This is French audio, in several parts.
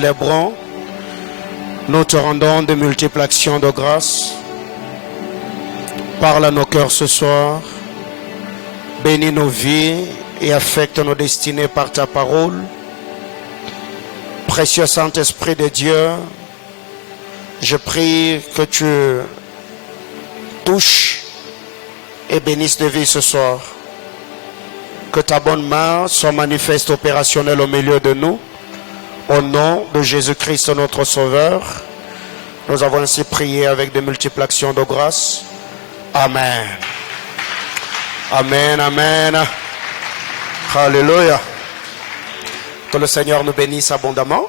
célébrons, nous te rendons de multiples actions de grâce. Parle à nos cœurs ce soir, bénis nos vies et affecte nos destinées par ta parole. Précieux Saint-Esprit de Dieu, je prie que tu touches et bénisses de vie ce soir. Que ta bonne main soit manifeste, opérationnelle au milieu de nous. Au nom de Jésus-Christ, notre Sauveur, nous avons ainsi prié avec de multiples actions de grâce. Amen. Amen, amen. Alléluia. Que le Seigneur nous bénisse abondamment.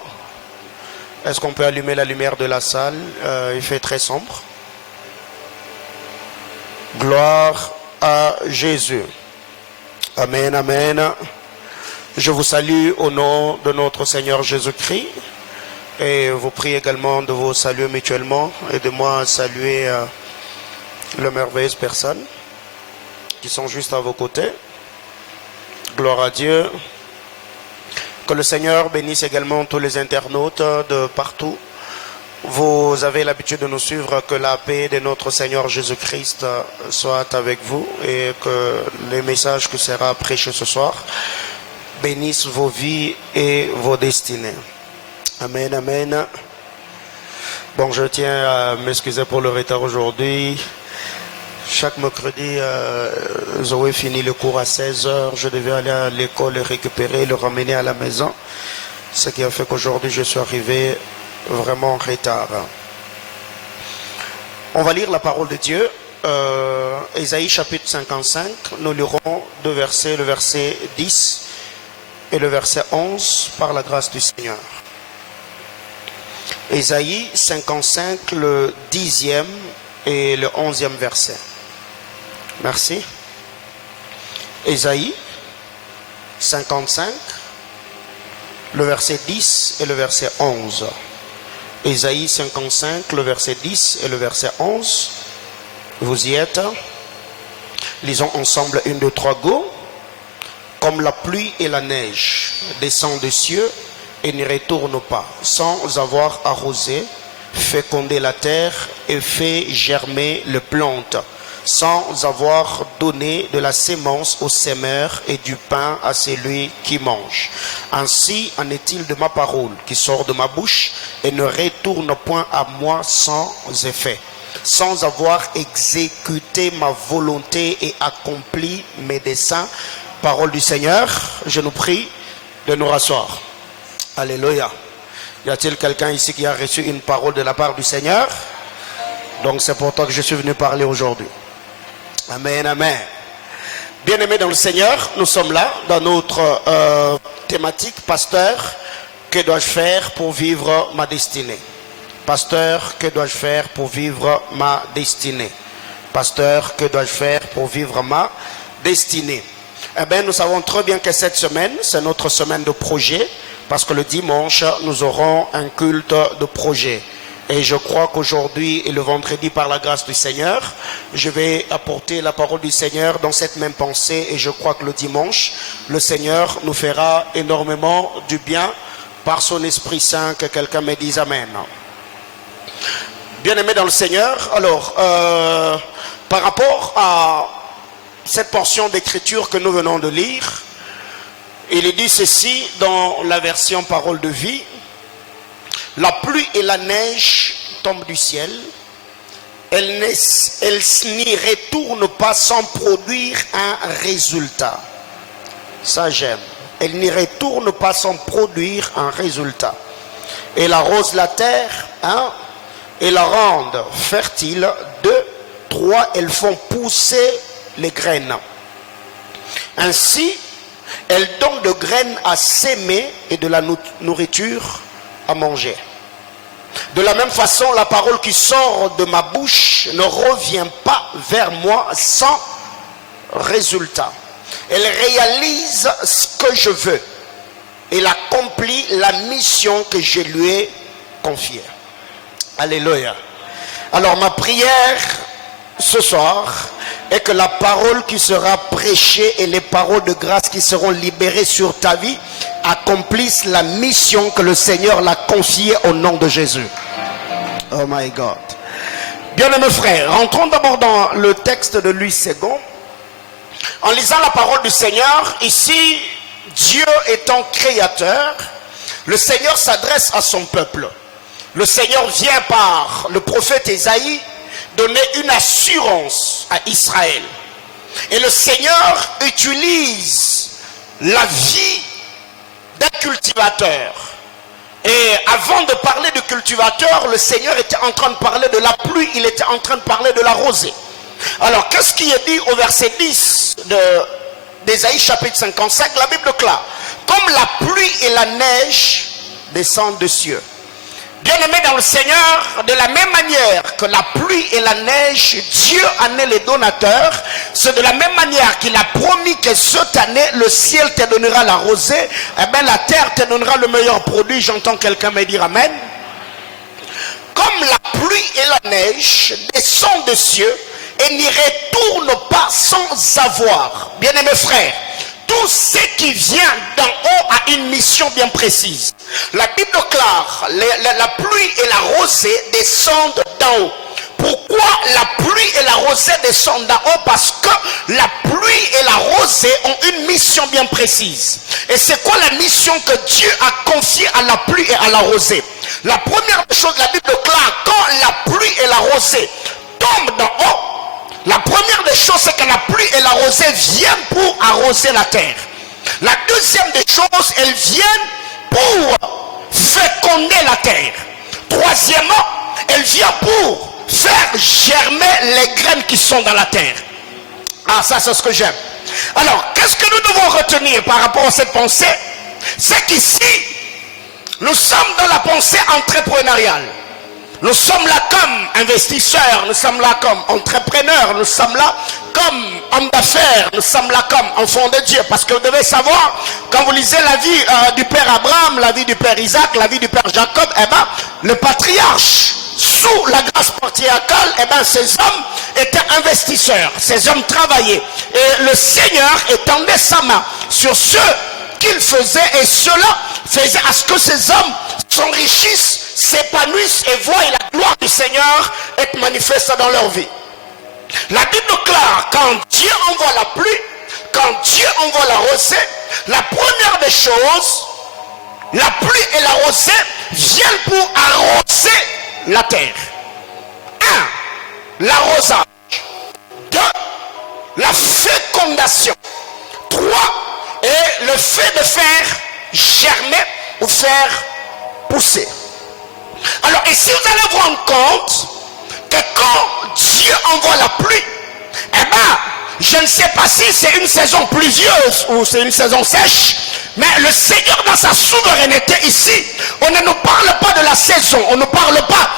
Est-ce qu'on peut allumer la lumière de la salle? Il fait très sombre. Gloire à Jésus. Amen, amen. Je vous salue au nom de notre Seigneur Jésus-Christ et vous prie également de vous saluer mutuellement et de moi saluer les merveilleuses personnes qui sont juste à vos côtés. Gloire à Dieu. Que le Seigneur bénisse également tous les internautes de partout. Vous avez l'habitude de nous suivre, que la paix de notre Seigneur Jésus-Christ soit avec vous et que les messages que sera prêchés ce soir bénissent vos vies et vos destinées. Amen, amen. Bon, je tiens à m'excuser pour le retard aujourd'hui. Chaque mercredi, Zoé finit le cours à 16h. Je devais aller à l'école le récupérer, le ramener à la maison. Ce qui a fait qu'aujourd'hui, je suis arrivé vraiment en retard. On va lire la parole de Dieu. Ésaïe chapitre 55. Nous lirons deux versets, le verset 10 et le verset 11, par la grâce du Seigneur. Ésaïe 55, le 10e et le 11e verset. Merci. Ésaïe 55, le verset 10 et le verset 11. Ésaïe 55, le verset 10 et le verset 11. Vous y êtes. Lisons ensemble 1, 2, 3, go. Comme la pluie et la neige descendent des cieux et n'y retournent pas, sans avoir arrosé, fécondé la terre et fait germer les plantes, sans avoir donné de la sémence au semeur et du pain à celui qui mange. Ainsi en est-il de ma parole qui sort de ma bouche et ne retourne point à moi sans effet, sans avoir exécuté ma volonté et accompli mes desseins. Parole du Seigneur. Je nous prie de nous rasseoir. Alléluia. Y a-t-il quelqu'un ici qui a reçu une parole de la part du Seigneur? Donc c'est pour toi que je suis venu parler aujourd'hui. Amen, amen. Bien-aimés dans le Seigneur, nous sommes là dans notre thématique, pasteur, que dois-je faire pour vivre ma destinée? Pasteur, que dois-je faire pour vivre ma destinée? Pasteur, que dois-je faire pour vivre ma destinée? Eh bien, nous savons très bien que cette semaine, c'est notre semaine de projet, parce que le dimanche, nous aurons un culte de projet. Et je crois qu'aujourd'hui et le vendredi, par la grâce du Seigneur, je vais apporter la parole du Seigneur dans cette même pensée. Et je crois que le dimanche, le Seigneur nous fera énormément du bien par son Esprit Saint. Que quelqu'un me dise Amen. Bien-aimés dans le Seigneur, alors, par rapport à cette portion d'écriture que nous venons de lire, il est dit ceci dans la version Parole de vie. La pluie et la neige tombent du ciel. Elles n'y retournent pas sans produire un résultat. Ça j'aime. Elles n'y retournent pas sans produire un résultat. Elles arrosent la terre, et la rendent fertile. 2, 3, elles font pousser les graines. Ainsi, elles donnent de graines à s'aimer et de la nourriture à manger. De la même façon, la parole qui sort de ma bouche ne revient pas vers moi sans résultat. Elle réalise ce que je veux. Elle accomplit la mission que je lui ai confiée. Alléluia. Alors ma prière ce soir est que la parole qui sera prêchée et les paroles de grâce qui seront libérées sur ta vie accomplisse la mission que le Seigneur l'a confiée au nom de Jésus. Oh my God. Bien-aimés frères, rentrons d'abord dans le texte de Louis II. En lisant la parole du Seigneur, ici, Dieu étant créateur, le Seigneur s'adresse à son peuple. Le Seigneur vient par le prophète Ésaïe donner une assurance à Israël. Et le Seigneur utilise la vie d'un cultivateur. Et avant de parler de cultivateur, le Seigneur était en train de parler de la pluie, il était en train de parler de la rosée. Alors, qu'est-ce qui est dit au verset 10 d'Ésaïe chapitre 55? La Bible déclare: comme la pluie et la neige descendent des cieux. Bien-aimés dans le Seigneur, de la même manière que la pluie et la neige, Dieu en est les donateurs. C'est de la même manière qu'il a promis que cette année, le ciel te donnera la rosée, et bien la terre te donnera le meilleur produit. J'entends quelqu'un me dire amen. Comme la pluie et la neige descendent des cieux et n'y retournent pas sans avoir. Bien-aimés frères, tout ce qui vient d'en haut a une mission bien précise. La Bible déclare, la pluie et la rosée descendent d'en haut. Pourquoi la pluie et la rosée descendent d'en haut? Parce que la pluie et la rosée ont une mission bien précise. Et c'est quoi la mission que Dieu a confiée à la pluie et à la rosée? La première chose, la Bible déclare, quand la pluie et la rosée tombent d'en haut, la première des choses, c'est que la pluie et la rosée viennent pour arroser la terre. La deuxième des choses, elles viennent pour féconder la terre. Troisièmement, elles viennent pour faire germer les graines qui sont dans la terre. Ah, ça c'est ce que j'aime. Alors, qu'est-ce que nous devons retenir par rapport à cette pensée? C'est qu'ici, nous sommes dans la pensée entrepreneuriale. Nous sommes là comme investisseurs, nous sommes là comme entrepreneurs, nous sommes là comme hommes d'affaires, nous sommes là comme enfants de Dieu. Parce que vous devez savoir, quand vous lisez la vie du père Abraham, la vie du père Isaac, la vie du père Jacob, eh ben, le patriarche, sous la grâce patriarcale, eh ben, ces hommes étaient investisseurs, ces hommes travaillaient. Et le Seigneur étendait sa main sur ceux qu'il faisait, et cela faisait à ce que ces hommes s'enrichissent, s'épanouissent et voient la gloire du Seigneur être manifeste dans leur vie. La Bible déclare, quand Dieu envoie la pluie, quand Dieu envoie la rosée, la première des choses, la pluie et la rosée viennent pour arroser la terre. 1. L'arrosage. 2. La fécondation. 3. Et le fait de faire germer ou faire pousser. Alors ici vous allez vous rendre compte que quand Dieu envoie la pluie, eh ben, je ne sais pas si c'est une saison pluvieuse ou c'est une saison sèche, mais le Seigneur dans sa souveraineté ici, on ne nous parle pas de la saison, on ne parle pas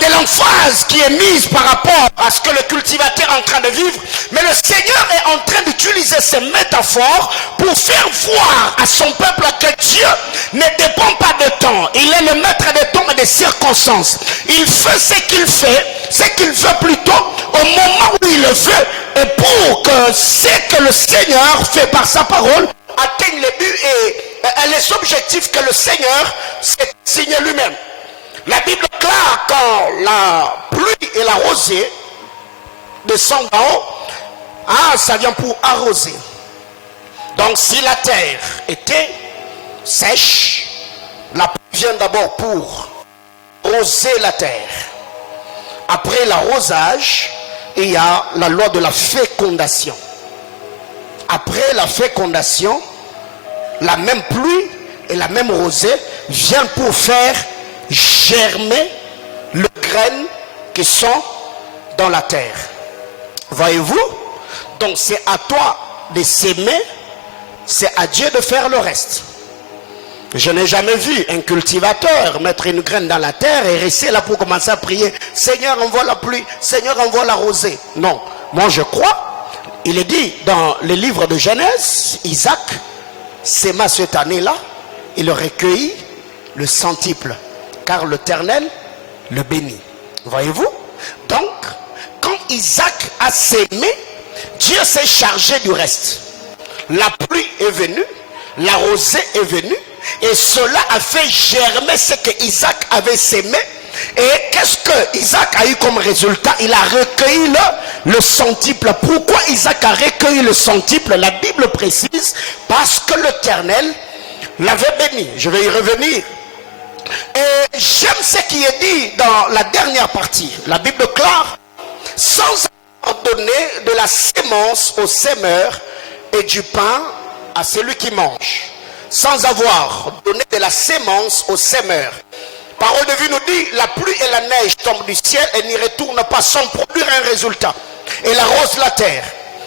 de l'emphase qui est mise par rapport à ce que le cultivateur est en train de vivre, mais le Seigneur est en train d'utiliser ces métaphores pour faire voir à son peuple que Dieu ne dépend pas de temps, il est le maître des temps et des circonstances. Il fait ce qu'il fait, ce qu'il veut plutôt au moment où il le veut, et pour que ce que le Seigneur fait par sa parole atteigne les buts et les objectifs que le Seigneur s'est signé lui-même. La Bible déclare, quand la pluie et la rosée descendent en haut, ça vient pour arroser. Donc si la terre était sèche, la pluie vient d'abord pour roser la terre. Après l'arrosage, il y a la loi de la fécondation. Après la fécondation, la même pluie et la même rosée viennent pour faire germer les graines qui sont dans la terre. Voyez-vous? Donc c'est à toi de s'aimer, c'est à Dieu de faire le reste. Je n'ai jamais vu un cultivateur mettre une graine dans la terre et rester là pour commencer à prier. Seigneur, envoie la pluie. Seigneur, envoie la rosée. Non. Moi, je crois. Il est dit dans le livre de Genèse, Isaac sema cette année-là. Il recueillit le centuple. Car l'Éternel le bénit. Voyez-vous? Donc, quand Isaac a sémé, Dieu s'est chargé du reste. La pluie est venue. la rosée est venue et cela a fait germer ce que Isaac avait sémé. Et qu'est-ce que Isaac a eu comme résultat? Il a recueilli le centuple. Pourquoi Isaac a recueilli le centuple? La Bible précise, parce que l'Éternel l'avait béni. Je vais y revenir. Et j'aime ce qui est dit dans la dernière partie. La Bible déclare: sans avoir donné de la sémence au semeur et du pain à celui qui mange. Sans avoir donné de la sémence au semeur. Parole de vie nous dit: la pluie et la neige tombent du ciel et n'y retournent pas sans produire un résultat. Elle arrose la terre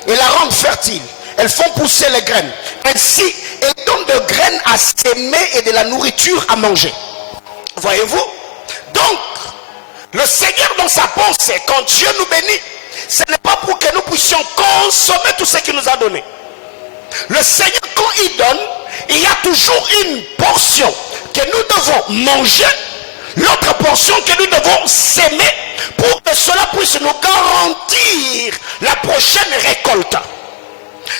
et la rend fertile. Elles font pousser les graines. Ainsi, elles donnent de graines à s'aimer et de la nourriture à manger. Voyez-vous? Donc, le Seigneur dans sa pensée, quand Dieu nous bénit, ce n'est pas pour que nous puissions consommer tout ce qu'il nous a donné. Le Seigneur, quand il donne, il y a toujours une portion que nous devons manger, l'autre portion que nous devons s'aimer pour que cela puisse nous garantir la prochaine récolte.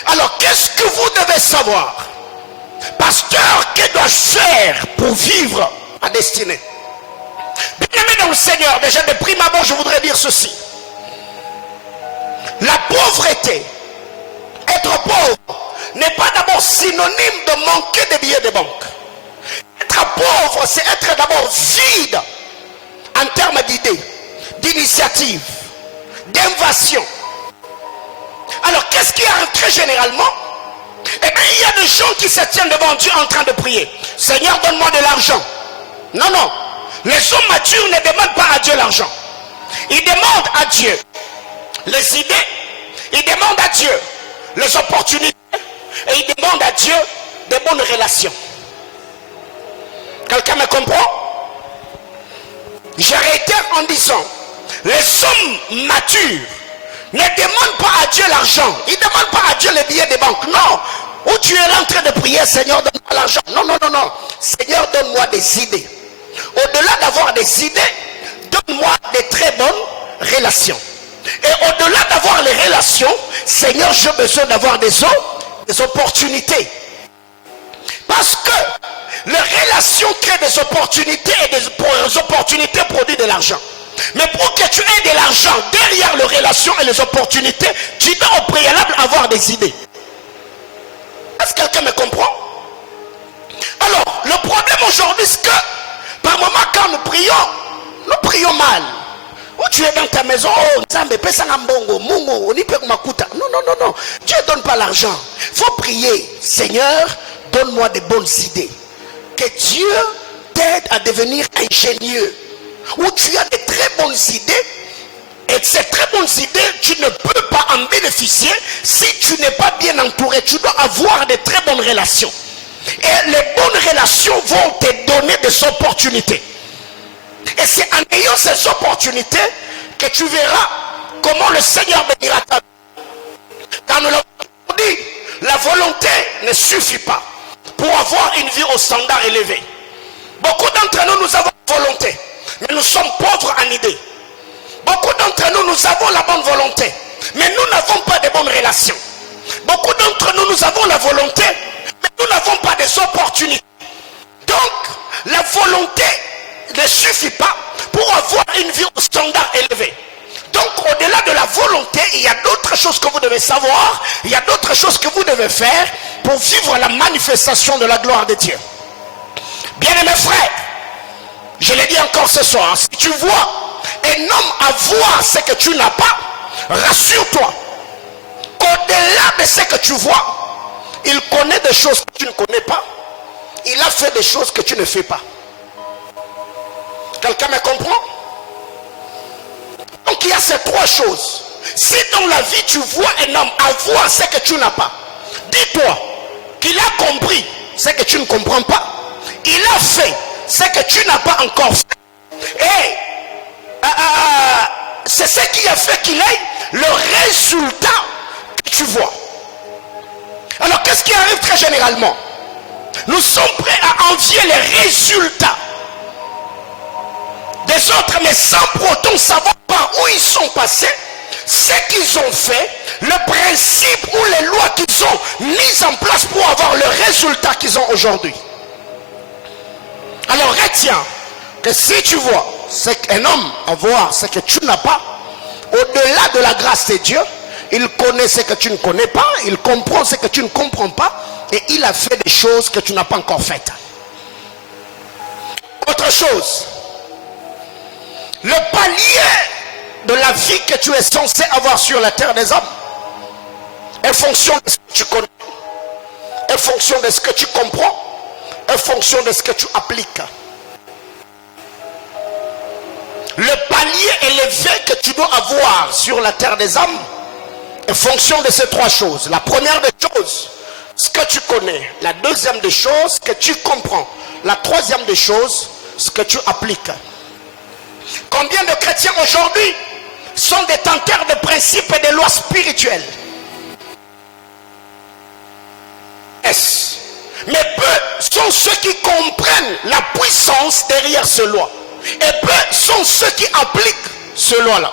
Alors, qu'est-ce que vous devez savoir? Pasteur, que dois-je faire pour vivre ma destinée? Bien-aimé dans le Seigneur, déjà de prime abord, je voudrais dire ceci. La pauvreté, être pauvre, n'est pas d'abord synonyme de manquer des billets de banque. Être pauvre, c'est être d'abord vide en termes d'idées, d'initiatives, d'invasion. Alors, qu'est-ce qui arrive très généralement? Eh bien, il y a des gens qui se tiennent devant Dieu en train de prier. Seigneur, donne-moi de l'argent. Non, non. Les hommes matures ne demandent pas à Dieu l'argent. Ils demandent à Dieu les idées. Ils demandent à Dieu les opportunités. Et ils demandent à Dieu des bonnes relations. Quelqu'un me comprend? Je réitère en disant, les hommes matures ne demandent pas à Dieu l'argent. Ils ne demandent pas à Dieu les billets de banque. Non. Où tu es là en train de prier, Seigneur, donne-moi l'argent. Non, non, non, non. Seigneur, donne-moi des idées. Au-delà d'avoir des idées, donne-moi des très bonnes relations. Et au-delà d'avoir les relations, Seigneur, j'ai besoin d'avoir des opportunités. Parce que les relations créent des opportunités et des opportunités produisent de l'argent. Mais pour que tu aies de l'argent derrière les relations et les opportunités, tu dois au préalable avoir des idées. Est-ce que quelqu'un me comprend? Alors, le problème aujourd'hui, c'est que par moment, quand nous prions mal. Où tu es dans ta maison, oh, Nzambe, Pesangambongo, Mungo, Onipegumakuta. Non, non, non, non. Dieu ne donne pas l'argent. Il faut prier. Seigneur, donne-moi des bonnes idées. Que Dieu t'aide à devenir ingénieux. Où tu as de très bonnes idées. Et ces très bonnes idées, tu ne peux pas en bénéficier si tu n'es pas bien entouré. Tu dois avoir de très bonnes relations. Et les bonnes relations vont te donner des opportunités. Et c'est en ayant ces opportunités que tu verras comment le Seigneur bénira ta vie. Quand nous l'avons dit, la volonté ne suffit pas pour avoir une vie au standard élevé. Beaucoup d'entre nous, nous avons la volonté, mais nous sommes pauvres en idées. Beaucoup d'entre nous, nous avons la bonne volonté, mais nous n'avons pas de bonnes relations. Beaucoup d'entre nous, nous avons la volonté, mais nous n'avons pas des opportunités. Donc, la volonté ne suffit pas pour avoir une vie au standard élevé. Donc, au-delà de la volonté, il y a d'autres choses que vous devez savoir, il y a d'autres choses que vous devez faire pour vivre la manifestation de la gloire de Dieu. Bien-aimés frères, je l'ai dit encore ce soir, si tu vois un homme avoir ce que tu n'as pas, rassure-toi qu'au-delà de ce que tu vois, il connaît des choses que tu ne connais pas, il a fait des choses que tu ne fais pas. Quelqu'un me comprend? Donc il y a ces trois choses. Si dans la vie tu vois un homme avoir ce que tu n'as pas, dis-toi qu'il a compris ce que tu ne comprends pas. Il a fait ce que tu n'as pas encore fait. Et c'est ce qui a fait qu'il ait le résultat que tu vois. Alors qu'est-ce qui arrive très généralement? Nous sommes prêts à envier les résultats des autres, mais sans pour autant savoir par où ils sont passés, ce qu'ils ont fait, le principe ou les lois qu'ils ont mises en place pour avoir le résultat qu'ils ont aujourd'hui. Alors retiens que si tu vois ce qu'un homme a voir, ce que tu n'as pas, au-delà de la grâce de Dieu, il connaît ce que tu ne connais pas, il comprend ce que tu ne comprends pas, et il a fait des choses que tu n'as pas encore faites. Autre chose, le palier de la vie que tu es censé avoir sur la terre des hommes est fonction de ce que tu connais, est fonction de ce que tu comprends, est fonction de ce que tu appliques. Le palier élevé que tu dois avoir sur la terre des hommes est fonction de ces trois choses. La première des choses, ce que tu connais. La deuxième des choses, ce que tu comprends. La troisième des choses, ce que tu appliques. Combien de chrétiens aujourd'hui sont détenteurs de principes et de lois spirituelles? Mais peu sont ceux qui comprennent la puissance derrière ces lois. Et peu sont ceux qui appliquent ces lois-là.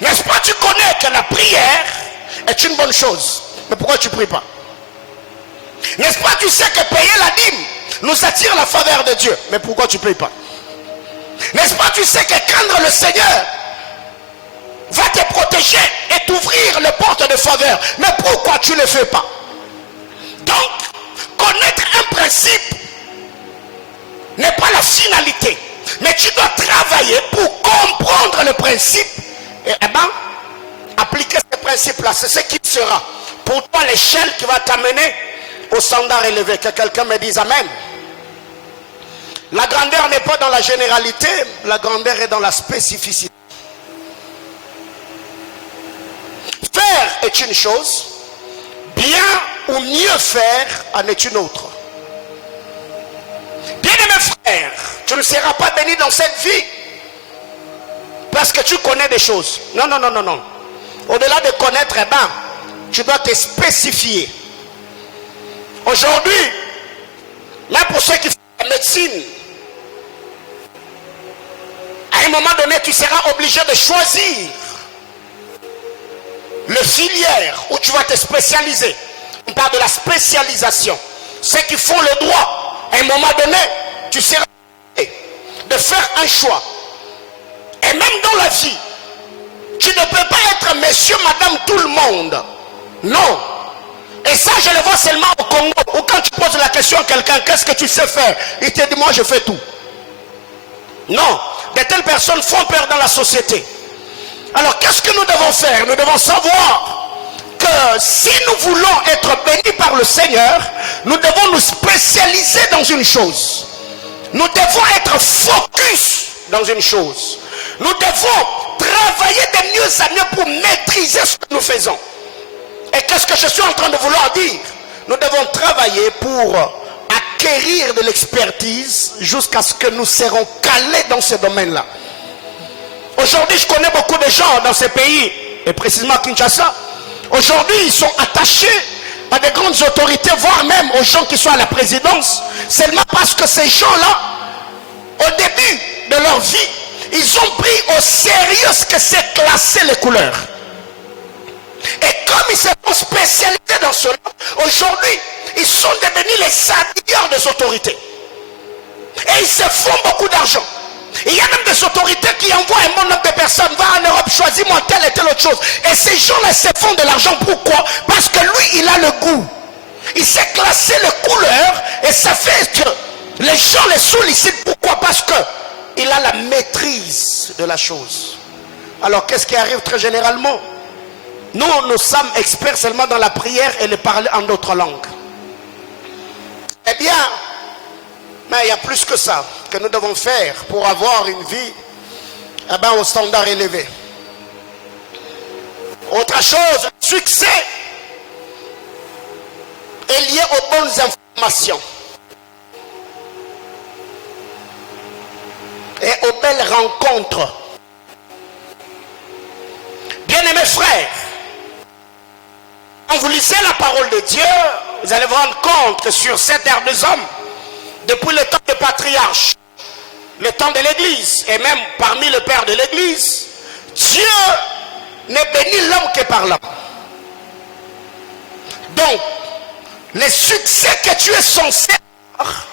N'est-ce pas, tu connais que la prière est une bonne chose. Mais pourquoi tu ne pries pas? N'est-ce pas, tu sais que payer la dîme nous attire la faveur de Dieu. Mais pourquoi tu ne pries pas? N'est-ce pas, tu sais que craindre le Seigneur va te protéger et t'ouvrir les portes de faveur. Mais pourquoi tu ne le fais pas? Donc, connaître un principe n'est pas la finalité. Mais tu dois travailler pour comprendre le principe. Et appliquer ce principe-là, c'est ce qui sera pour toi l'échelle qui va t'amener au standard élevé. Que quelqu'un me dise Amen. La grandeur n'est pas dans la généralité, la grandeur est dans la spécificité. Faire est une chose, bien ou mieux faire en est une autre. Bien-aimé frère, tu ne seras pas béni dans cette vie parce que tu connais des choses. Non, non, non, non, non. Au-delà de connaître, tu dois te spécifier. Aujourd'hui, même pour ceux qui font la médecine, à un moment donné, tu seras obligé de choisir le filière où tu vas te spécialiser. On parle de la spécialisation. Ceux qui font le droit, à un moment donné, tu seras obligé de faire un choix. Et même dans la vie, tu ne peux pas être monsieur, madame, tout le monde. Non. Et ça, je le vois seulement au Congo, où quand tu poses la question à quelqu'un, qu'est-ce que tu sais faire? Il te dit, moi, je fais tout. Non. De telles personnes font peur dans la société. Alors, qu'est-ce que nous devons faire? Nous devons savoir que si nous voulons être bénis par le Seigneur, nous devons nous spécialiser dans une chose. Nous devons être focus dans une chose. Nous devons travailler de mieux en mieux pour maîtriser ce que nous faisons. Et qu'est-ce que je suis en train de vouloir dire? Nous devons travailler pour acquérir de l'expertise jusqu'à ce que nous serons calés dans ce domaine-là. Aujourd'hui, je connais beaucoup de gens dans ces pays, et précisément à Kinshasa. Aujourd'hui, ils sont attachés à des grandes autorités, voire même aux gens qui sont à la présidence, seulement parce que ces gens-là, au début de leur vie, ils ont pris au sérieux ce que c'est classer les couleurs. Et comme ils se sont spécialisés dans cela, aujourd'hui, ils sont devenus les sailleurs des autorités. Et ils se font beaucoup d'argent. Il y a même des autorités qui envoient un bon nombre de personnes, va en Europe, choisis-moi telle et telle autre chose. Et ces gens-là se font de l'argent. Pourquoi? Parce que lui, il a le goût. Il sait classer les couleurs et ça fait que les gens les sollicitent. Pourquoi? Parce que il a la maîtrise de la chose. Alors, qu'est-ce qui arrive très généralement? Nous sommes experts seulement dans la prière et le parler en d'autres langues. Eh bien, mais il y a plus que ça que nous devons faire pour avoir une vie au standard élevé. Autre chose, le succès est lié aux bonnes informations et aux belles rencontres. Bien-aimés frères, quand vous lisez la parole de Dieu, vous allez vous rendre compte que sur cette terre des hommes, depuis le temps des patriarches, le temps de l'église, et même parmi les pères de l'église, Dieu ne bénit l'homme que par l'homme. Donc, les succès que tu es censé avoir,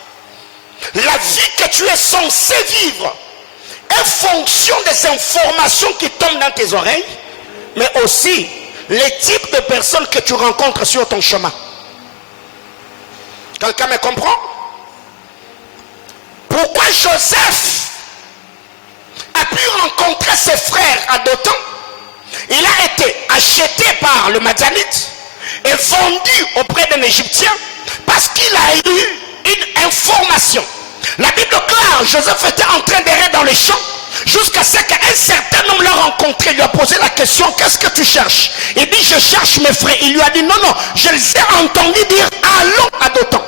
la vie que tu es censé vivre, est fonction des informations qui tombent dans tes oreilles, mais aussi les types de personnes que tu rencontres sur ton chemin. Quelqu'un me comprend? Pourquoi Joseph a pu rencontrer ses frères à Dothan? Il a été acheté par le Madianite et vendu auprès d'un Égyptien parce qu'il a eu une information. La Bible déclare, Joseph était en train d'errer dans les champs jusqu'à ce qu'un certain homme l'a rencontré, lui a posé la question, qu'est-ce que tu cherches? Il dit, je cherche mes frères. Il lui a dit, non, non, je les ai entendus dire, allons à Dothan.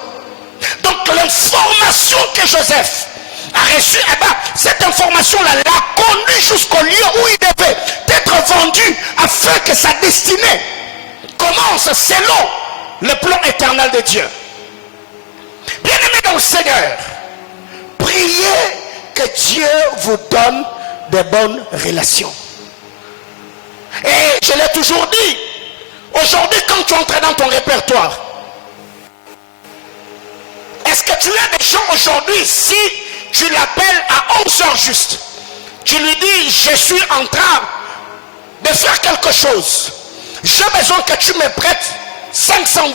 Donc l'information que Joseph a reçue, eh ben, cette information-là l'a conduit jusqu'au lieu où il devait être vendu afin que sa destinée commence selon le plan éternel de Dieu. Bien-aimés dans le Seigneur, priez que Dieu vous donne de bonnes relations. Et je l'ai toujours dit, aujourd'hui quand tu entres dans ton répertoire, est-ce que tu as des gens aujourd'hui, si tu l'appelles à 11h juste, tu lui dis, je suis en train de faire quelque chose, j'ai besoin que tu me prêtes $500.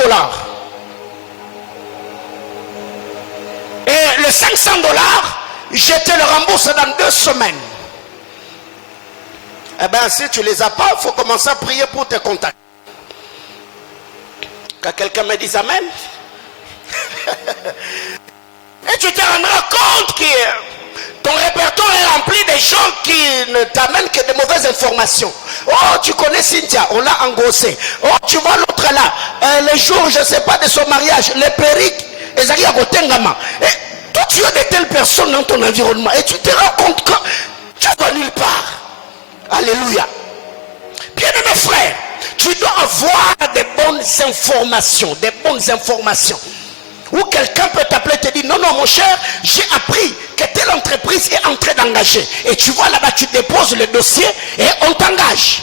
Et le $500, je te le rembourse dans 2 semaines. Eh bien, si tu ne les as pas, il faut commencer à prier pour te contacter. Que quelqu'un me dise Amen. Et tu te rendras compte que ton répertoire est rempli de gens qui ne t'amènent que de mauvaises informations. Oh, tu connais Cynthia, on l'a engrossé. Oh, tu vois l'autre là, les jours, je ne sais pas, de son mariage, les perruques, Ezaki à Gotengama. Et toi, tu as de telles personnes dans ton environnement et tu te rends compte que tu vas nulle part. Alléluia. Bien-aimé frère, tu dois avoir des bonnes informations, où quelqu'un peut t'appeler et te dire, non, non, mon cher, j'ai appris que telle entreprise est en train d'engager. Et tu vois là-bas, tu déposes le dossier et on t'engage.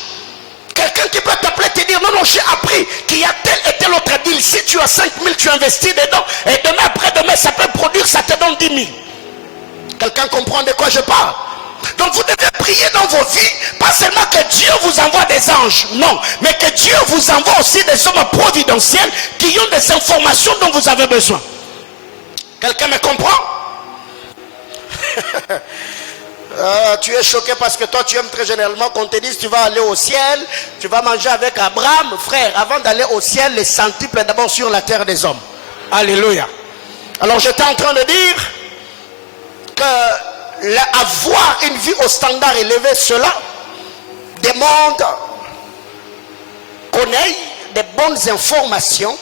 Quelqu'un qui peut t'appeler et te dire, non, non, j'ai appris qu'il y a tel et tel autre deal. Si tu as 5 000, tu investis dedans. Et demain, après-demain, ça peut produire, ça te donne 10 000. Quelqu'un comprend de quoi je parle? Donc vous devez prier dans vos vies, pas seulement que Dieu vous envoie des anges, non, mais que Dieu vous envoie aussi des hommes providentiels qui ont des informations dont vous avez besoin. Quelqu'un me comprend? Tu es choqué parce que toi tu aimes très généralement qu'on te dise tu vas aller au ciel, tu vas manger avec Abraham. Frère, avant d'aller au ciel, les centuples d'abord sur la terre des hommes. Alléluia. Alors j'étais en train de dire que avoir une vie au standard élevé, cela demande qu'on ait des bonnes informations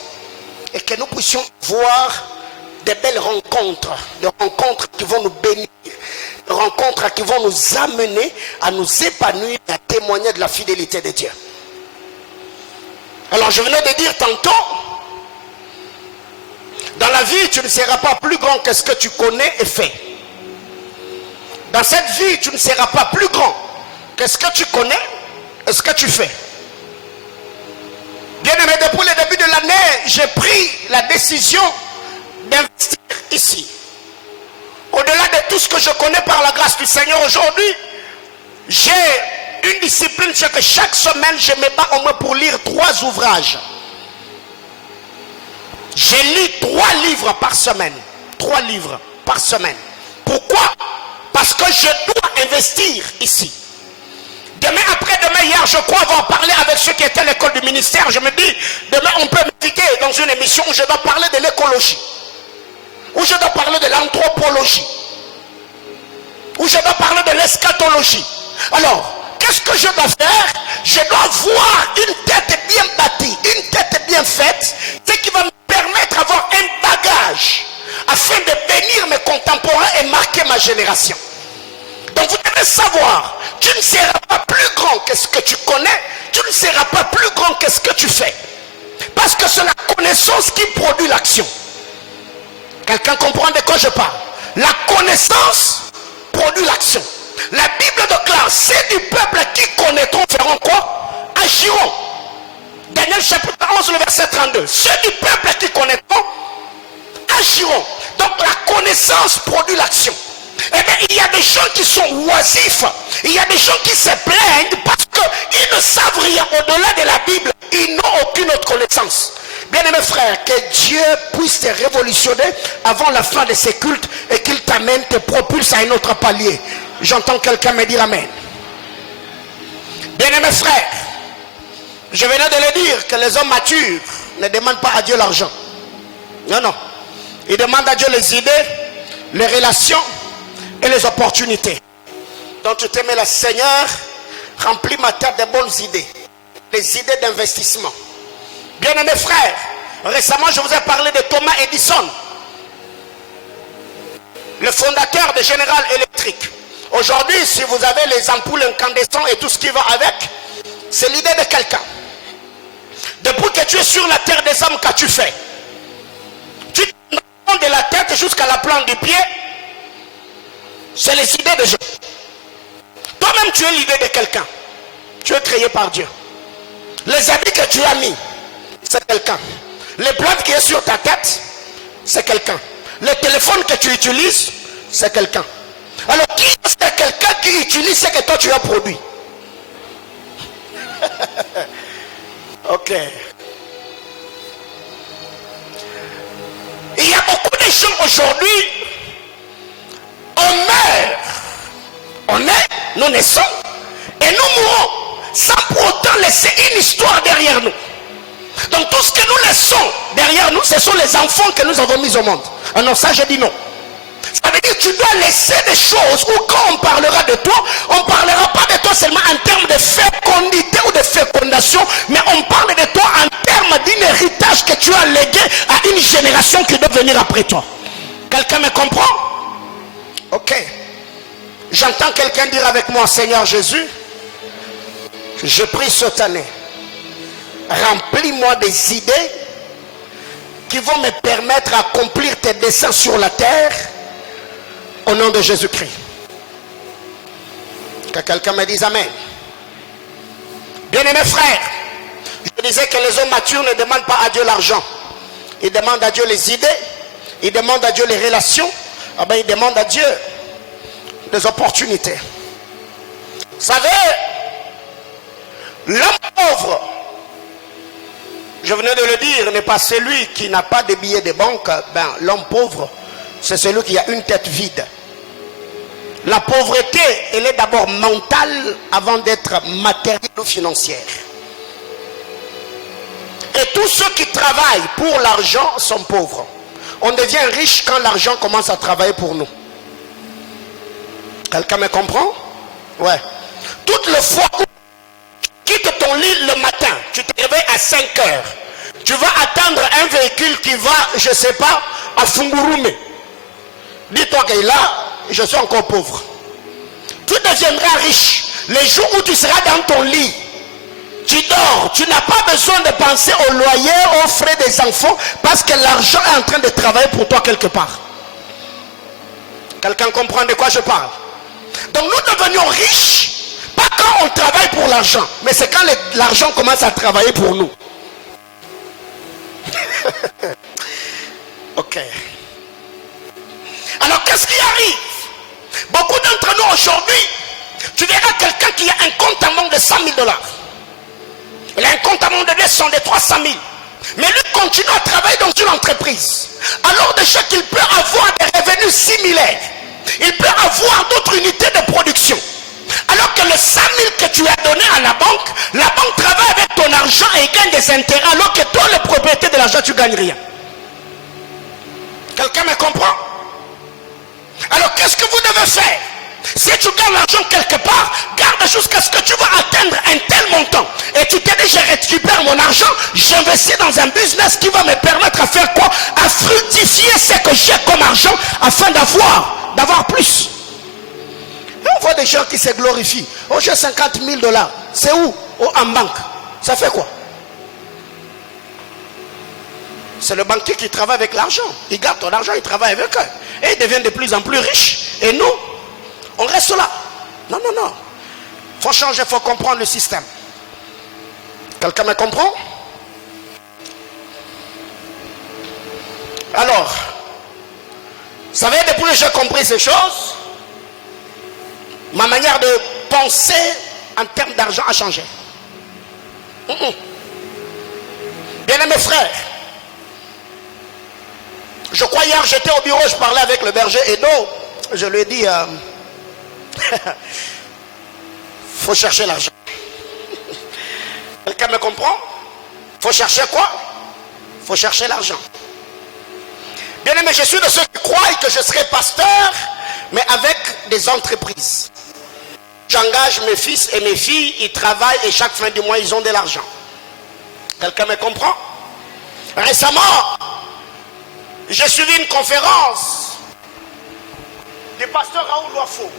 et que nous puissions voir des belles rencontres, des rencontres qui vont nous bénir, des rencontres qui vont nous amener à nous épanouir et à témoigner de la fidélité de Dieu. Alors je venais de dire tantôt, dans la vie tu ne seras pas plus grand que ce que tu connais et fais. Dans cette vie, tu ne seras pas plus grand que ce que tu connais et ce que tu fais. Bien aimé, depuis le début de l'année, j'ai pris la décision d'investir ici. Au-delà de tout ce que je connais par la grâce du Seigneur aujourd'hui, j'ai une discipline, c'est que chaque semaine, je me bats au moins pour lire 3 ouvrages. Je lis 3 livres par semaine. 3 livres par semaine. Pourquoi? Parce que je dois investir ici. Demain, après-demain, hier, je crois avoir parlé avec ceux qui étaient à l'école du ministère. Je me dis, demain, on peut m'inviter dans une émission où je dois parler de l'écologie, où je dois parler de l'anthropologie, où je dois parler de l'eschatologie. Alors, qu'est-ce que je dois faire? Je dois avoir une tête bien bâtie, une tête bien faite, ce qui va me permettre d'avoir un bagage afin de bénir mes contemporains et marquer ma génération. Donc vous devez savoir, tu ne seras pas plus grand que ce que tu connais, tu ne seras pas plus grand que ce que tu fais. Parce que c'est la connaissance qui produit l'action. Quelqu'un comprend de quoi je parle? La connaissance produit l'action. La Bible déclare, c'est du peuple qui connaîtront feront quoi? agiront. Daniel chapitre 11, le verset 32. Ceux du peuple qui connaîtront agiront. Donc la connaissance produit l'action. Eh bien, il y a des gens qui sont oisifs. Il y a des gens qui se plaignent parce qu'ils ne savent rien au-delà de la Bible. Ils n'ont aucune autre connaissance. Bien-aimés frères, que Dieu puisse te révolutionner avant la fin de ces cultes et qu'il t'amène, te propulse à un autre palier. J'entends quelqu'un me dire amen. Bien-aimés frères, je venais de le dire que les hommes matures ne demandent pas à Dieu l'argent. Non, non. Ils demandent à Dieu les idées, les relations et les opportunités. Donc tu t'aimes le Seigneur, remplis ma tête de bonnes idées. Les idées d'investissement. Bien-aimés frères, récemment je vous ai parlé de Thomas Edison, le fondateur de General Electric. Aujourd'hui, si vous avez les ampoules incandescentes et tout ce qui va avec, c'est l'idée de quelqu'un. Depuis que tu es sur la terre des hommes, qu'as-tu fait? Tu te rends de la tête jusqu'à la plante du pied. C'est les idées de gens. Toi-même, tu es l'idée de quelqu'un. Tu es créé par Dieu. Les habits que tu as mis, c'est quelqu'un. Les plantes qui sont sur ta tête, c'est quelqu'un. Le téléphone que tu utilises, c'est quelqu'un. Alors, qui est quelqu'un qui utilise ce que toi tu as produit? Ok. Il y a beaucoup de gens aujourd'hui, on meurt, on est, nous naissons, et nous mourons, sans pour autant laisser une histoire derrière nous. Donc tout ce que nous laissons derrière nous, ce sont les enfants que nous avons mis au monde. Ah non, ça je dis non. Ça veut dire que tu dois laisser des choses où quand on parlera de toi, on ne parlera pas de toi seulement en termes de fécondité ou de fécondation, mais on parle de toi en termes d'un héritage que tu as légué à une génération qui doit venir après toi. Quelqu'un me comprend? Ok. J'entends quelqu'un dire avec moi, Seigneur Jésus, je prie cette année, remplis-moi des idées qui vont me permettre d'accomplir tes desseins sur la terre au nom de Jésus-Christ. Que quelqu'un me dise amen. Bien-aimés frères, je disais que les hommes matures ne demandent pas à Dieu l'argent. Ils demandent à Dieu les idées, ils demandent à Dieu les relations, ah ben, ils demandent à Dieu des opportunités. Vous savez, l'homme pauvre, je venais de le dire, n'est pas celui qui n'a pas de billets de banque. Ben, l'homme pauvre, c'est celui qui a une tête vide. La pauvreté, elle est d'abord mentale avant d'être matérielle ou financière. Et tous ceux qui travaillent pour l'argent sont pauvres. On devient riche quand l'argent commence à travailler pour nous. Quelqu'un me comprend? Ouais. Toutes les fois où tu quittes ton lit le matin, tu te réveilles à 5 heures, tu vas attendre un véhicule qui va, je ne sais pas, à Fungurume. Dis-toi que là, je suis encore pauvre. Tu deviendras riche les jours où tu seras dans ton lit. Tu dors, tu n'as pas besoin de penser au loyer, aux frais des enfants, parce que l'argent est en train de travailler pour toi quelque part. Quelqu'un comprend de quoi je parle? Donc nous devenions riches, pas quand on travaille pour l'argent, mais c'est quand l'argent commence à travailler pour nous. Ok. Alors qu'est-ce qui arrive? Beaucoup d'entre nous aujourd'hui, tu verras quelqu'un qui a un compte en banque de 100 000 $. Il a un compte en banque de 200, de 300 000. Mais lui continue à travailler dans une entreprise. Alors déjà qu'il peut avoir des revenus similaires. Il peut avoir d'autres unités de production. Alors que le 100 000 que tu as donné à la banque travaille avec ton argent et gagne des intérêts. Alors que toi, le propriétaire de l'argent, tu ne gagnes rien. Quelqu'un me comprend? Alors qu'est-ce que vous devez faire? Si tu gagnes l'argent quelque part, garde jusqu'à ce que tu vas atteindre un tel montant. Et tu te dis, je récupère mon argent, j'investis dans un business qui va me permettre à faire quoi? À fructifier ce que j'ai comme argent afin d'avoir plus. Et on voit des gens qui se glorifient. Oh, j'ai 50 000 $. C'est où? Oh, en banque. Ça fait quoi? C'est le banquier qui travaille avec l'argent. Il garde ton argent, il travaille avec eux. Et ils deviennent de plus en plus riches. Et nous, on reste là. Non, non, non. Il faut changer, il faut comprendre le système. Quelqu'un me comprend? Alors, vous savez, depuis que j'ai compris ces choses, ma manière de penser en termes d'argent a changé. Bien-aimés frères, je crois hier j'étais au bureau, je parlais avec le berger Edo, je lui ai dit, faut chercher l'argent. Quelqu'un me comprend? Faut chercher quoi? Faut chercher l'argent. Bien aimé, je suis de ceux qui croient que je serai pasteur, mais avec des entreprises. J'engage mes fils et mes filles, ils travaillent et chaque fin du mois, ils ont de l'argent. Quelqu'un me comprend? Récemment, j'ai suivi une conférence du pasteur Raoul Wafo.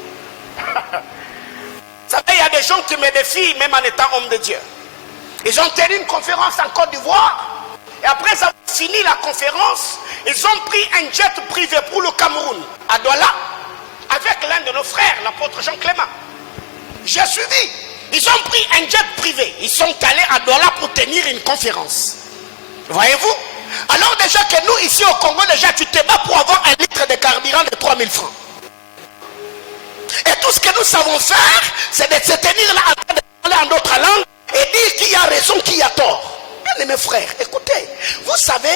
Vous savez, il y a des gens qui me défient, même en étant homme de Dieu. Ils ont tenu une conférence en Côte d'Ivoire. Et après avoir fini la conférence, ils ont pris un jet privé pour le Cameroun, à Douala, avec l'un de nos frères, l'apôtre Jean Clément. J'ai suivi. Ils ont pris un jet privé. Ils sont allés à Douala pour tenir une conférence. Voyez-vous? Alors déjà que nous, ici au Congo, déjà tu te bats pour avoir un litre de carburant de 3000 francs. Et tout ce que nous savons faire, c'est de se tenir là en train de parler en d'autres langues et dire qui a raison, qui a tort. Bien mes frères, écoutez, vous savez,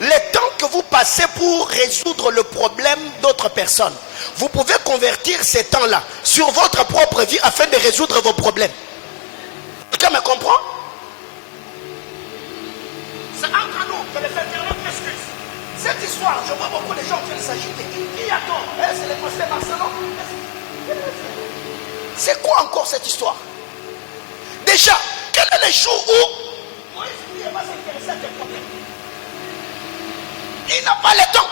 le temps que vous passez pour résoudre le problème d'autres personnes, vous pouvez convertir ces temps-là sur votre propre vie afin de résoudre vos problèmes. Quelqu'un me comprend? C'est entre nous que les Éternels m'excusent. Cette histoire, je vois beaucoup de gens qui s'agiter. Qui a tort? C'est le pasteur Marcelo. C'est quoi encore cette histoire? Déjà, quel est le jour où Moïse va s'intéresser à tes problèmes? Il n'a pas le temps.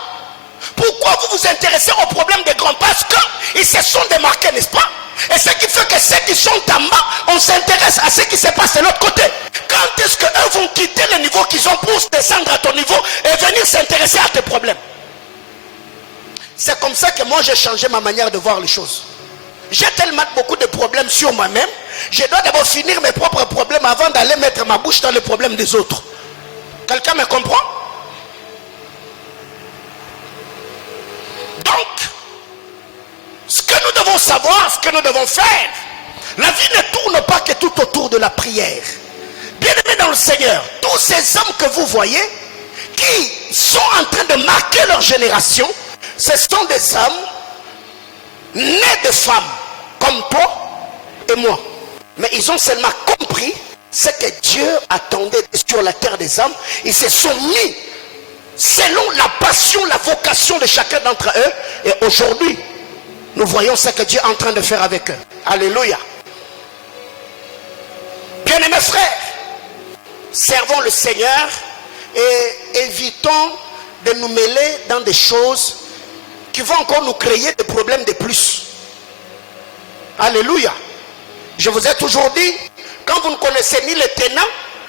Pourquoi vous vous intéressez aux problèmes des grands? Parce qu'ils se sont démarqués, n'est-ce pas? Et ce qui fait que ceux qui sont en bas, on s'intéresse à ce qui se passe de l'autre côté. Quand est-ce qu'eux vont quitter le niveau qu'ils ont pour descendre à ton niveau et venir s'intéresser à tes problèmes? C'est comme ça que moi j'ai changé ma manière de voir les choses. J'ai tellement beaucoup de problèmes sur moi-même, je dois d'abord finir mes propres problèmes avant d'aller mettre ma bouche dans les problèmes des autres. Quelqu'un me comprend? Donc, ce que nous devons savoir, ce que nous devons faire, la vie ne tourne pas que tout autour de la prière. Bien-aimés dans le Seigneur, tous ces hommes que vous voyez, qui sont en train de marquer leur génération, ce sont des hommes nés de femmes, comme toi et moi. Mais ils ont seulement compris ce que Dieu attendait sur la terre des hommes. Ils se sont mis selon la passion, la vocation de chacun d'entre eux. Et aujourd'hui, nous voyons ce que Dieu est en train de faire avec eux. Alléluia. Bien-aimés frères, servons le Seigneur et évitons de nous mêler dans des choses qui vont encore nous créer des problèmes de plus. Alléluia. Je vous ai toujours dit, quand vous ne connaissez ni le tenant,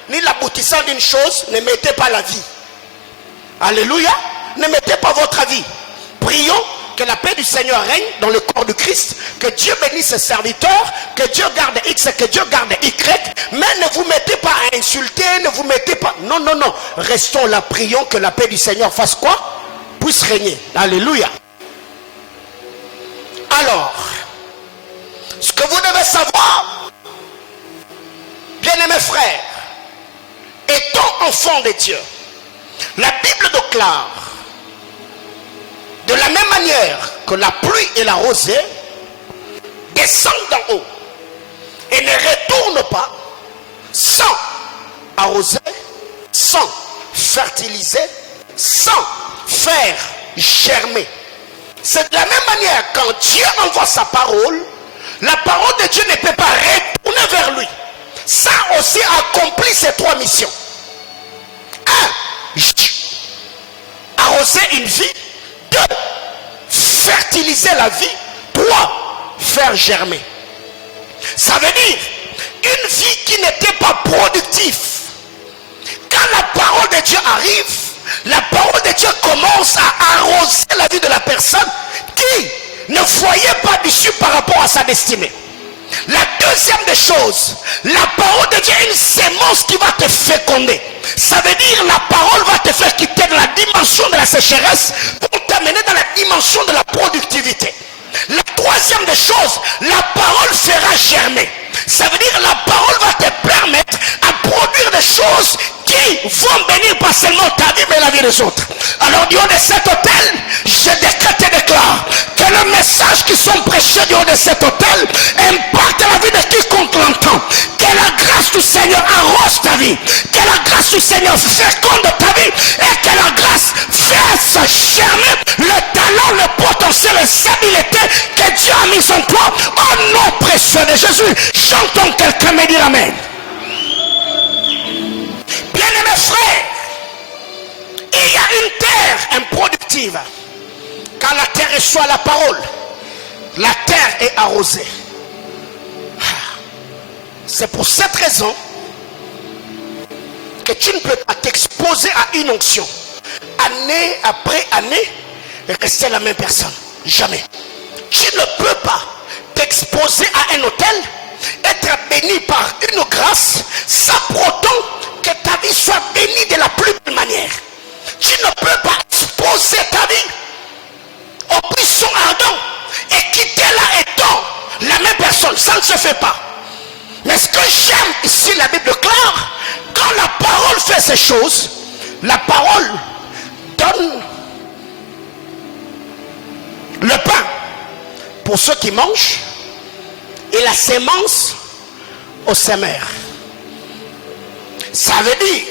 ni l'aboutissant d'une chose, ne mettez pas la vie. Alléluia. Ne mettez pas votre avis. Prions que la paix du Seigneur règne dans le corps de Christ, que Dieu bénisse ses serviteurs, que Dieu garde X et que Dieu garde Y, mais ne vous mettez pas à insulter, ne vous mettez pas... Non, non, non. Restons là, prions que la paix du Seigneur fasse quoi? Puisse régner. Alléluia. Alors, ce que vous devez savoir, bien-aimés frères, étant enfants de Dieu, la Bible déclare, de la même manière que la pluie et la rosée descendent d'en haut et ne retournent pas sans arroser, sans fertiliser, sans faire germer. C'est de la même manière, quand Dieu envoie sa parole, la parole de Dieu ne peut pas retourner vers lui. Ça aussi accomplit ces trois missions. 1. Arroser une vie. 2. Fertiliser la vie. 3. Faire germer. Ça veut dire, une vie qui n'était pas productive, quand la parole de Dieu arrive, la parole de Dieu commence à arroser la vie de la personne qui ne voyait pas d'issue par rapport à sa destinée. La deuxième des choses, la parole de Dieu, C'est-à-dire la parole va te faire quitter de la dimension de la sécheresse pour t'amener dans la dimension de la productivité. La troisième des choses, la parole fera germer. Ça veut dire la parole va te permettre à produire des choses qui vont bénir pas seulement ta vie mais la vie des autres. Alors du haut de cet autel, je décrète et déclare que le message qui sont prêchés du haut de cet autel impacte la vie de quiconque l'entend. Que la grâce du Seigneur arrose ta vie. Que la grâce du Seigneur féconde ta vie. Et que la grâce fasse germer le talent, le potentiel, les habiletés que Dieu a mis en toi. Au nom précieux de Jésus, j'entends quelqu'un me dire amen. Bien-aimés frères, il y a une terre improductive. Quand la terre reçoit la parole, la terre est arrosée. C'est pour cette raison que tu ne peux pas t'exposer à une onction. Année après année, rester la même personne. Jamais. Tu ne peux pas t'exposer à un autel, être béni par une grâce, sans pourtant que ta vie soit bénie de la plus belle manière. Tu ne peux pas exposer ta vie au buisson ardent et quitter là étant la même personne. Ça ne se fait pas. Mais ce que j'aime ici, la Bible déclare, quand la parole fait ces choses, la parole donne le pain pour ceux qui mangent et la sémence aux semeurs. Ça veut dire,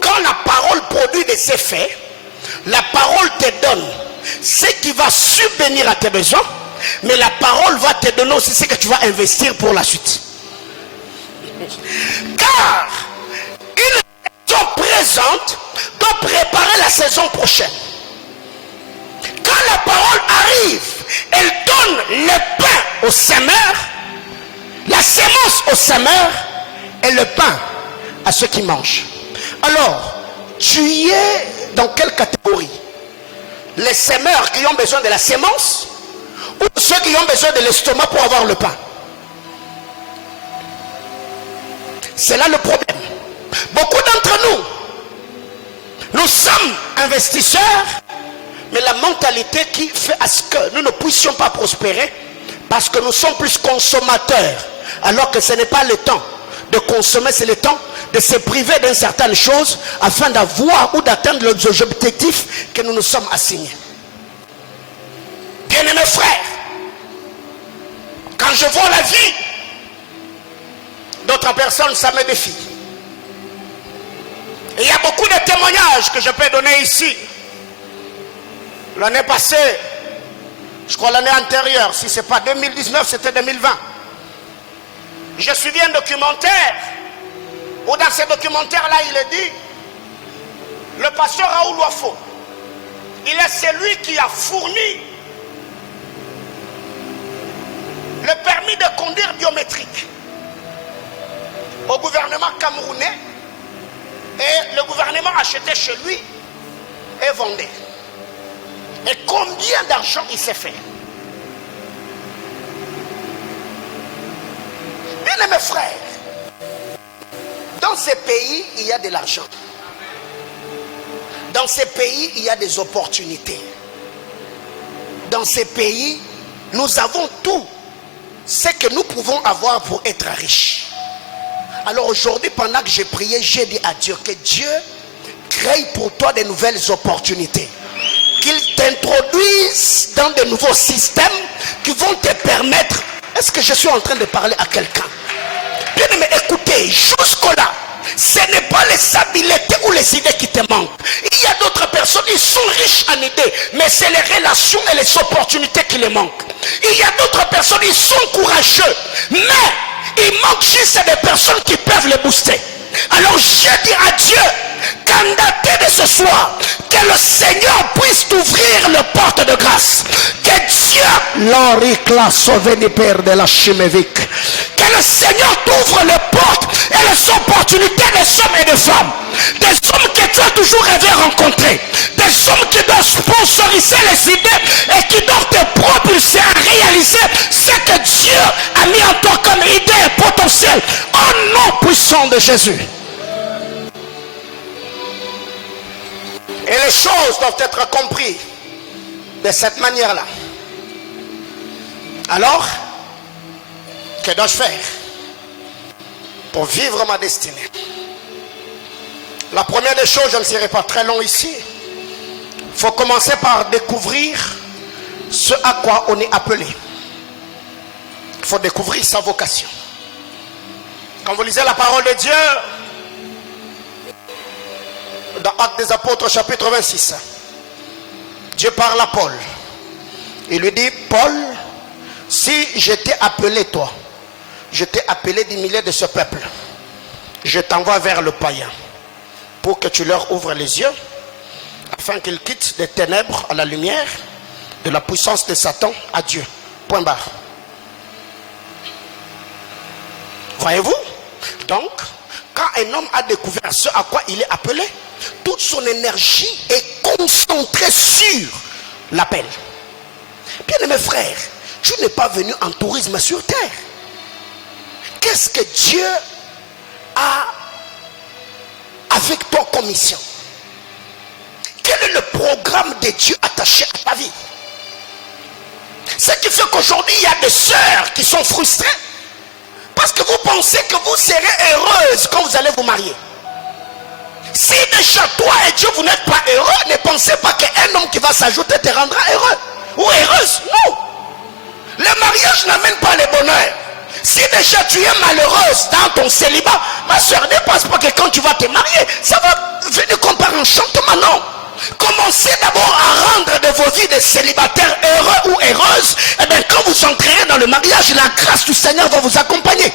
quand la parole produit des effets, la parole te donne ce qui va subvenir à tes besoins, mais la parole va te donner aussi ce que tu vas investir pour la suite. Car une saison présente doit préparer la saison prochaine. Quand la parole arrive, elle donne le pain aux semeurs, la sémence aux semeurs et le pain à ceux qui mangent. Alors, tu es dans quelle catégorie? Les semeurs qui ont besoin de la sémence ou ceux qui ont besoin de l'estomac pour avoir le pain? C'est là le problème. Beaucoup d'entre nous sommes investisseurs, mais la mentalité qui fait à ce que nous ne puissions pas prospérer, parce que nous sommes plus consommateurs, alors que ce n'est pas le temps de consommer, c'est le temps de se priver d'une certaine chose afin d'avoir ou d'atteindre les objectifs que nous nous sommes assignés. Bien-aimés frères, quand je vois la vie d'autres personnes, ça me défie. Et il y a beaucoup de témoignages que je peux donner ici. L'année passée, je crois l'année antérieure, si ce n'est pas 2019, c'était 2020. Je suivi un documentaire où dans ce documentaire-là, il est dit, le pasteur Raoul Wafo, il est celui qui a fourni le permis de conduire biométrique au gouvernement camerounais, et le gouvernement achetait chez lui et vendait. Et combien d'argent il s'est fait? Bien mes frères, dans ces pays, il y a de l'argent. Dans ces pays, il y a des opportunités. Dans ces pays, nous avons tout ce que nous pouvons avoir pour être riches. Alors aujourd'hui, pendant que j'ai prié, j'ai dit à Dieu que Dieu crée pour toi de nouvelles opportunités. Qu'il t'introduise dans de nouveaux systèmes qui vont te permettre. Est-ce que je suis en train de parler à quelqu'un? Bien aimé, écoutez, jusque-là, ce n'est pas les habiletés ou les idées qui te manquent. Il y a d'autres personnes, ils sont riches en idées, mais c'est les relations et les opportunités qui les manquent. Il y a d'autres personnes, ils sont courageux, mais il manque juste des personnes qui peuvent les booster. Alors je dis à Dieu, candidaté de ce soir, que le Seigneur puisse t'ouvrir les portes de grâce. Que Dieu, de la chimévique, que le Seigneur t'ouvre les portes et les opportunités des hommes et des femmes. Des hommes que tu as toujours rêvé rencontrer. Des hommes qui doivent sponsoriser les idées et qui doivent te propulser à réaliser ce que Dieu a mis en toi comme idée et potentiel. Au nom puissant de Jésus. les choses doivent être comprises de cette manière-là. Alors, que dois-je faire pour vivre ma destinée? La première des choses, je ne serai pas très long ici. Il faut commencer par découvrir ce à quoi on est appelé. Il faut découvrir sa vocation. Quand vous lisez la parole de Dieu, dans Actes des Apôtres chapitre 26, Dieu parle à Paul. Il lui dit, Paul, si je t'ai appelé toi, je t'ai appelé du milieu de ce peuple, je t'envoie vers le païen pour que tu leur ouvres les yeux afin qu'ils quittent des ténèbres à la lumière, de la puissance de Satan à Dieu. Point barre. Voyez-vous? Donc, quand un homme a découvert ce à quoi il est appelé, toute son énergie est concentrée sur l'appel. Bien-aimés frères, tu n'es pas venu en tourisme sur terre. Qu'est-ce que Dieu a avec toi comme mission? Quel est le programme de Dieu attaché à ta vie? Ce qui fait qu'aujourd'hui il y a des sœurs qui sont frustrées parce que vous pensez que vous serez heureuse quand vous allez vous marier. Si déjà toi et Dieu vous n'êtes pas heureux, ne pensez pas qu'un homme qui va s'ajouter te rendra heureux ou heureuse. Non. Le mariage n'amène pas le bonheur. Si déjà tu es malheureuse dans ton célibat, ma soeur, ne pense pas que quand tu vas te marier, ça va venir comme par enchantement. Non. Commencez d'abord à rendre de vos vies de célibataires heureux ou heureuses. Et bien quand vous entrerez dans le mariage, la grâce du Seigneur va vous accompagner.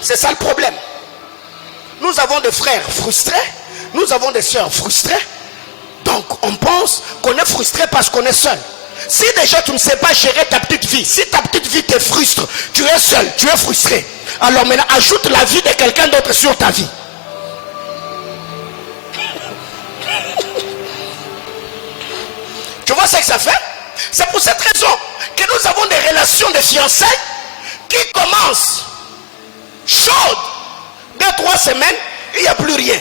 C'est ça le problème. Nous avons des frères frustrés, nous avons des sœurs frustrées. Donc on pense qu'on est frustré parce qu'on est seul. Si déjà tu ne sais pas gérer ta petite vie, si ta petite vie te frustre, tu es seul, tu es frustré. Alors maintenant ajoute la vie de quelqu'un d'autre sur ta vie. Tu vois ce que ça fait? C'est pour cette raison que nous avons des relations de fiançailles qui commencent chaudes. 2-3 semaines, il n'y a plus rien.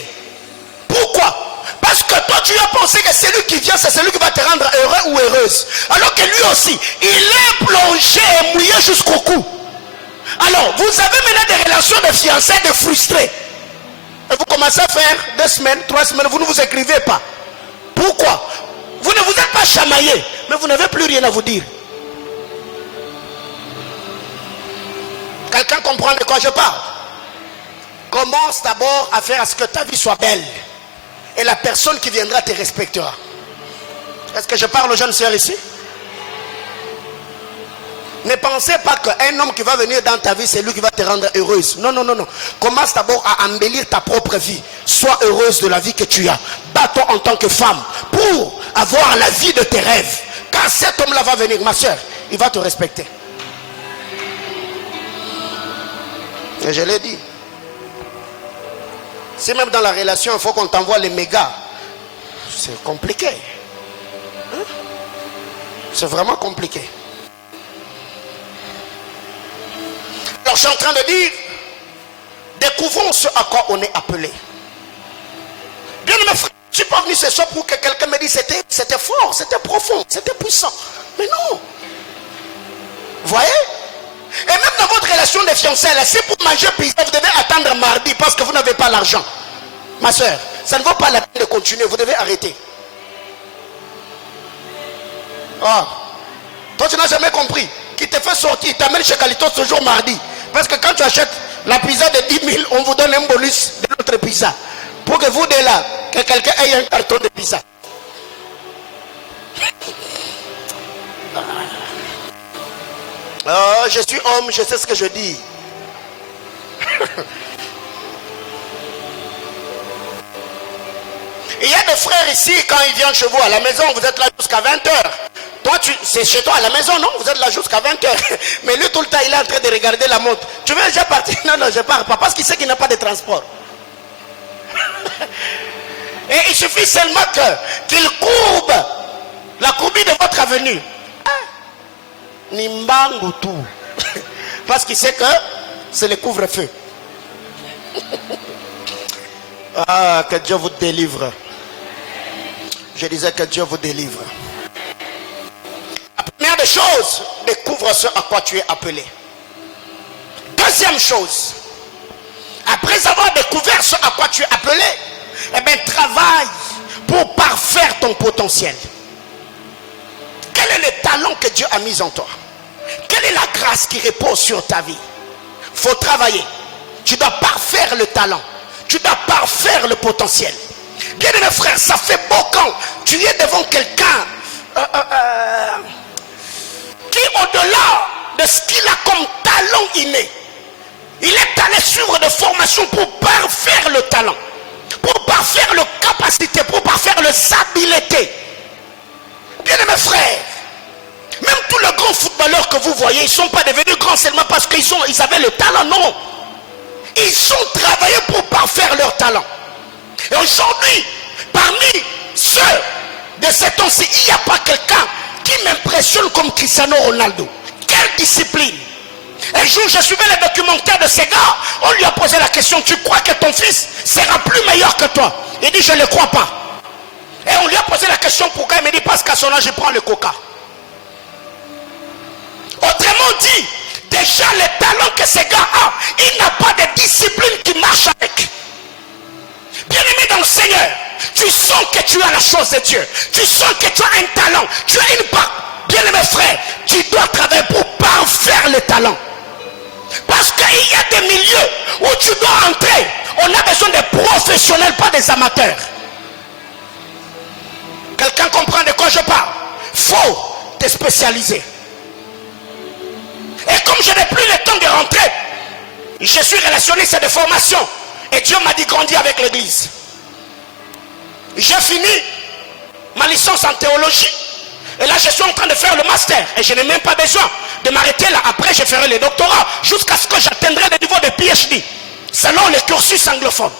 Pourquoi? Parce que toi tu as pensé que celui qui vient, c'est celui qui va te rendre heureux ou heureuse. Alors que lui aussi, il est plongé et mouillé jusqu'au cou. Alors, vous avez maintenant des relations de fiançailles, de frustrés. Et vous commencez à faire 2 semaines, 3 semaines, vous ne vous écrivez pas. Pourquoi? Vous ne vous êtes pas chamaillé, mais vous n'avez plus rien à vous dire. Quelqu'un comprend de quoi je parle? Commence d'abord à faire à ce que ta vie soit belle. Et la personne qui viendra te respectera. Est-ce que je parle aux jeunes sœurs ici? Ne pensez pas qu'un homme qui va venir dans ta vie, c'est lui qui va te rendre heureuse. Non, non, non, non. Commence d'abord à embellir ta propre vie. Sois heureuse de la vie que tu as. Bats-toi en tant que femme pour avoir la vie de tes rêves. Quand cet homme-là va venir, ma soeur, il va te respecter. Et je l'ai dit. Si même dans la relation, il faut qu'on t'envoie les mégas, c'est compliqué. Hein? C'est vraiment compliqué. Alors je suis en train de dire, découvrons ce à quoi on est appelé. Bien mes frères, je ne suis pas venu ce soir pour que quelqu'un me dise c'était fort, c'était profond, c'était puissant. Mais non. Vous voyez? Et même dans votre relation de fiançailles, si pour manger pizza, vous devez attendre mardi parce que vous n'avez pas l'argent. Ma soeur, ça ne vaut pas la peine de continuer, vous devez arrêter. Ah, toi tu n'as jamais compris. Qui te fait sortir, il t'amène chez Calitos ce jour mardi. Parce que quand tu achètes la pizza de 10 000, on vous donne un bonus de notre pizza. Pour que vous, de là, que quelqu'un ait un carton de pizza. Oh, je suis homme, je sais ce que je dis. Il y a des frères ici, quand ils viennent chez vous à la maison, vous êtes là jusqu'à 20h. Toi, c'est chez toi à la maison, non? Vous êtes là jusqu'à 20h. Mais lui, tout le temps, il est en train de regarder la montre. Tu veux déjà partir? Non, non, je pars pas. Parce qu'il sait qu'il n'a pas de transport. Et il suffit seulement qu'il courbe la courbie de votre avenue. Nimbangu tout. Parce qu'il sait que c'est le couvre-feu. Ah, que Dieu vous délivre. Je disais que Dieu vous délivre. La première des choses, découvre ce à quoi tu es appelé. Deuxième chose, après avoir découvert ce à quoi tu es appelé, eh bien, travaille pour parfaire ton potentiel. Quel est le talent que Dieu a mis en toi? Quelle est la grâce qui repose sur ta vie? Il faut travailler. Tu dois parfaire le talent. Tu dois parfaire le potentiel. Bien aimé frère, ça fait beau quand tu es devant quelqu'un qui, au-delà de ce qu'il a comme talent inné, il est allé suivre des formations pour parfaire le talent, pour parfaire les capacités, pour parfaire les habiletés. Bien aimé frère, même tous les grands footballeurs que vous voyez, ils ne sont pas devenus grands seulement parce qu'ils avaient le talent, non. Ils ont travaillé pour parfaire leur talent. Et aujourd'hui, parmi ceux de ce temps-ci, il n'y a pas quelqu'un qui m'impressionne comme Cristiano Ronaldo. Quelle discipline! Un jour, je suivais le documentaire de ces gars. On lui a posé la question, tu crois que ton fils sera plus meilleur que toi? Il dit, je ne le crois pas. Et on lui a posé la question pourquoi? Il me dit, parce qu'à son âge, il prend le coca. Autrement dit, déjà le talent que ce gars a, il n'a pas de discipline qui marche avec. Bien aimé dans le Seigneur, tu sens que tu as la chose de Dieu. Tu sens que tu as un talent. Tu as une part. Bien aimé frère, tu dois travailler pour parfaire le talent. Parce qu'il y a des milieux où tu dois entrer. On a besoin de professionnels, pas des amateurs. Quelqu'un comprend de quoi je parle? Faut te spécialiser. Et comme je n'ai plus le temps de rentrer, je suis relationniste de formation. Et Dieu m'a dit grandir avec l'église. J'ai fini ma licence en théologie. Et là je suis en train de faire le master. Et je n'ai même pas besoin de m'arrêter là. Après je ferai le doctorat. Jusqu'à ce que j'atteindrai le niveau de PhD. Selon le cursus anglophone.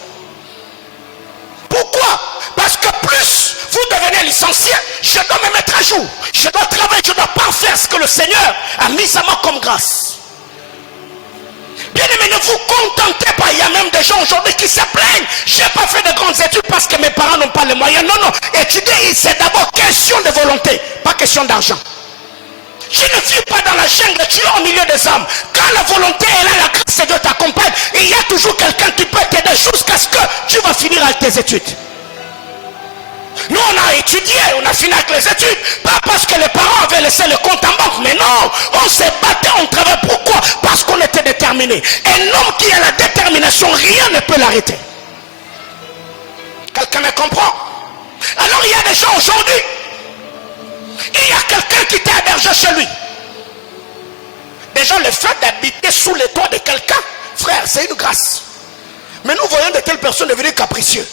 Pourquoi? Parce que plus vous devenez licencié, je dois me mettre à jour. Je dois travailler, je dois parfaire ce que le Seigneur a mis à moi comme grâce. Bien aimé, ne vous contentez pas. Il y a même des gens aujourd'hui qui se plaignent. Je n'ai pas fait de grandes études parce que mes parents n'ont pas les moyens. Non, non. Étudier, c'est d'abord question de volonté, pas question d'argent. Tu ne vis pas dans la jungle, tu es au milieu des hommes. Quand la volonté est là, la grâce de Dieu t'accompagne. Il y a toujours quelqu'un qui peut t'aider jusqu'à ce que tu vas finir avec tes études. Nous on a étudié, on a fini avec les études. Pas parce que les parents avaient laissé le compte en banque. Mais non, on s'est battu, on travaille. Pourquoi? Parce qu'on était déterminé. Un homme qui a la détermination, rien ne peut l'arrêter. Quelqu'un me comprend? Alors il y a des gens aujourd'hui. Il y a quelqu'un qui t'a hébergé chez lui. Déjà le fait d'habiter sous les toits de quelqu'un, frère, c'est une grâce. Mais nous voyons de telles personnes devenir capricieux.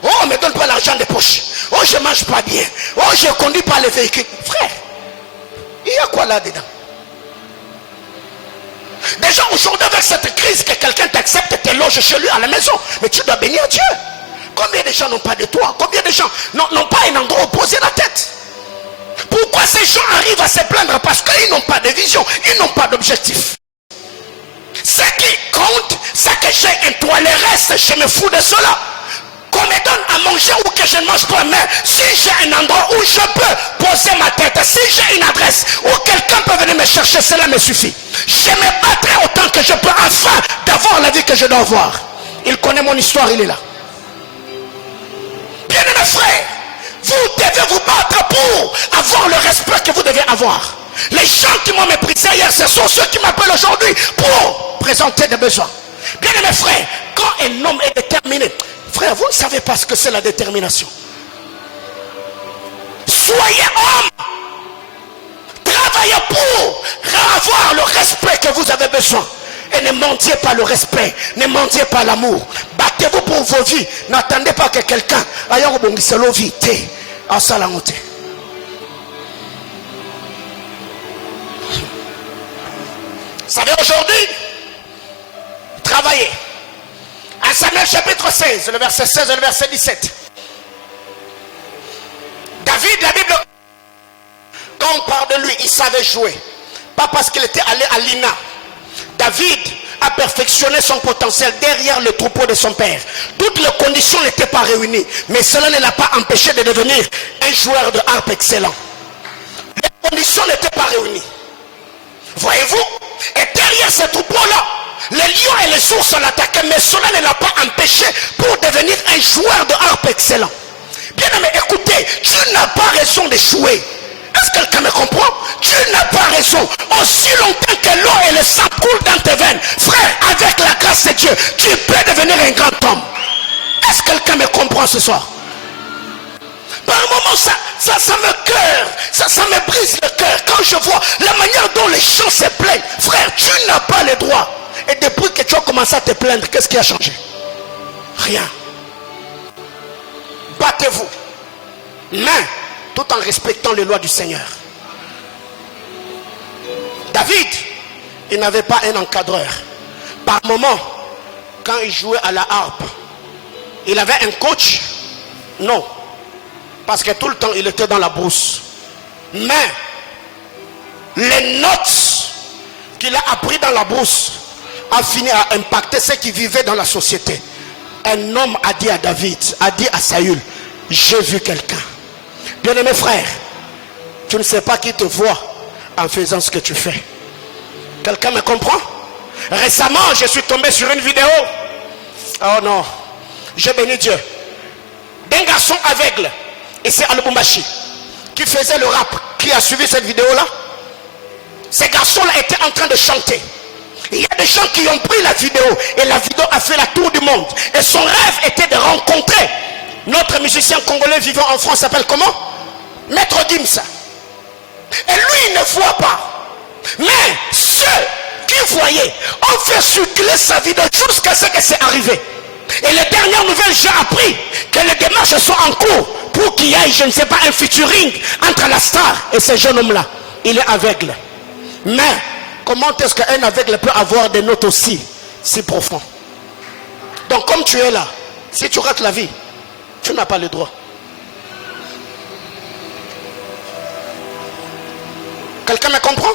Oh, on ne me donne pas l'argent de poche. Oh, je ne mange pas bien. Oh, je ne conduis pas les véhicules. Frère, il y a quoi là-dedans? Déjà aujourd'hui avec cette crise que quelqu'un t'accepte et te loge chez lui à la maison. Mais tu dois bénir Dieu. Combien de gens n'ont pas de toit? Combien de gens n'ont pas un endroit où poser la tête? Pourquoi ces gens arrivent à se plaindre? Parce qu'ils n'ont pas de vision. Ils n'ont pas d'objectif. Ce qui compte, c'est que j'ai un toit. Le reste, je me fous de cela. Qu'on me donne à manger ou que je ne mange pas, mais si j'ai un endroit où je peux poser ma tête, si j'ai une adresse où quelqu'un peut venir me chercher, cela me suffit. Je me battrai autant que je peux afin d'avoir la vie que je dois avoir. Il connaît mon histoire, il est là. Bien aimé frère, vous devez vous battre pour avoir le respect que vous devez avoir. Les gens qui m'ont méprisé hier, ce sont ceux qui m'appellent aujourd'hui pour présenter des besoins. Bien aimé frère, quand un homme est déterminé, frère, vous ne savez pas ce que c'est la détermination. Soyez homme. Travaillez pour avoir le respect que vous avez besoin. Et ne mendiez pas le respect. Ne mendiez pas l'amour. Battez-vous pour vos vies. N'attendez pas que quelqu'un aille au bon vie. En salamoté. Vous savez aujourd'hui, travaillez. À Samuel chapitre 16, le verset 16 et le verset 17. David, la Bible, quand on parle de lui, il savait jouer. Pas parce qu'il était allé à l'INA. David à perfectionner son potentiel derrière le troupeau de son père. Toutes les conditions n'étaient pas réunies, mais cela ne l'a pas empêché de devenir un joueur de harpe excellent. Les conditions n'étaient pas réunies. Voyez-vous? Et derrière ce troupeau-là, les lions et les ours l'attaquaient, mais cela ne l'a pas empêché pour devenir un joueur de harpe excellent. Bien aimé, écoutez, tu n'as pas raison d'échouer. Est-ce que quelqu'un me comprend? Tu n'as pas raison. Aussi longtemps que l'eau et le sang coulent dans tes veines, frère, avec la grâce de Dieu, tu peux devenir un grand homme. Est-ce que quelqu'un me comprend ce soir? Par un moment, ça me cœur, ça me brise le cœur quand je vois la manière dont les gens se plaignent. Frère, tu n'as pas le droit. Et depuis que tu as commencé à te plaindre, qu'est-ce qui a changé? Rien. Battez-vous, mais tout en respectant les lois du Seigneur. David, il n'avait pas un encadreur. Par moment, quand il jouait à la harpe, il avait un coach? Non. Parce que tout le temps, il était dans la brousse. Mais, les notes qu'il a appris dans la brousse a fini à impacter ceux qui vivaient dans la société. Un homme a dit à David, a dit à Saül, j'ai vu quelqu'un. Bien-aimé frère, tu ne sais pas qui te voit en faisant ce que tu fais. Quelqu'un me comprend? Récemment, je suis tombé sur une vidéo. Oh non, je bénis Dieu. D'un garçon aveugle, et c'est Al-Bumbashi, qui faisait le rap, qui a suivi cette vidéo-là. Ce garçon-là était en train de chanter. Il y a des gens qui ont pris la vidéo, et la vidéo a fait la tour du monde. Et son rêve était de rencontrer notre musicien congolais vivant en France, s'appelle comment? Maître Gims. Et lui, il ne voit pas. Mais ceux qui voyaient ont fait circuler sa vidéo jusqu'à ce que c'est arrivé. Et les dernières nouvelles, j'ai appris que les démarches sont en cours pour qu'il y ait, je ne sais pas, un featuring entre la star et ce jeune homme-là. Il est aveugle. Mais comment est-ce qu'un aveugle peut avoir des notes aussi si profondes? Donc comme tu es là, si tu rates la vie, tu n'as pas le droit. Quelqu'un me comprend?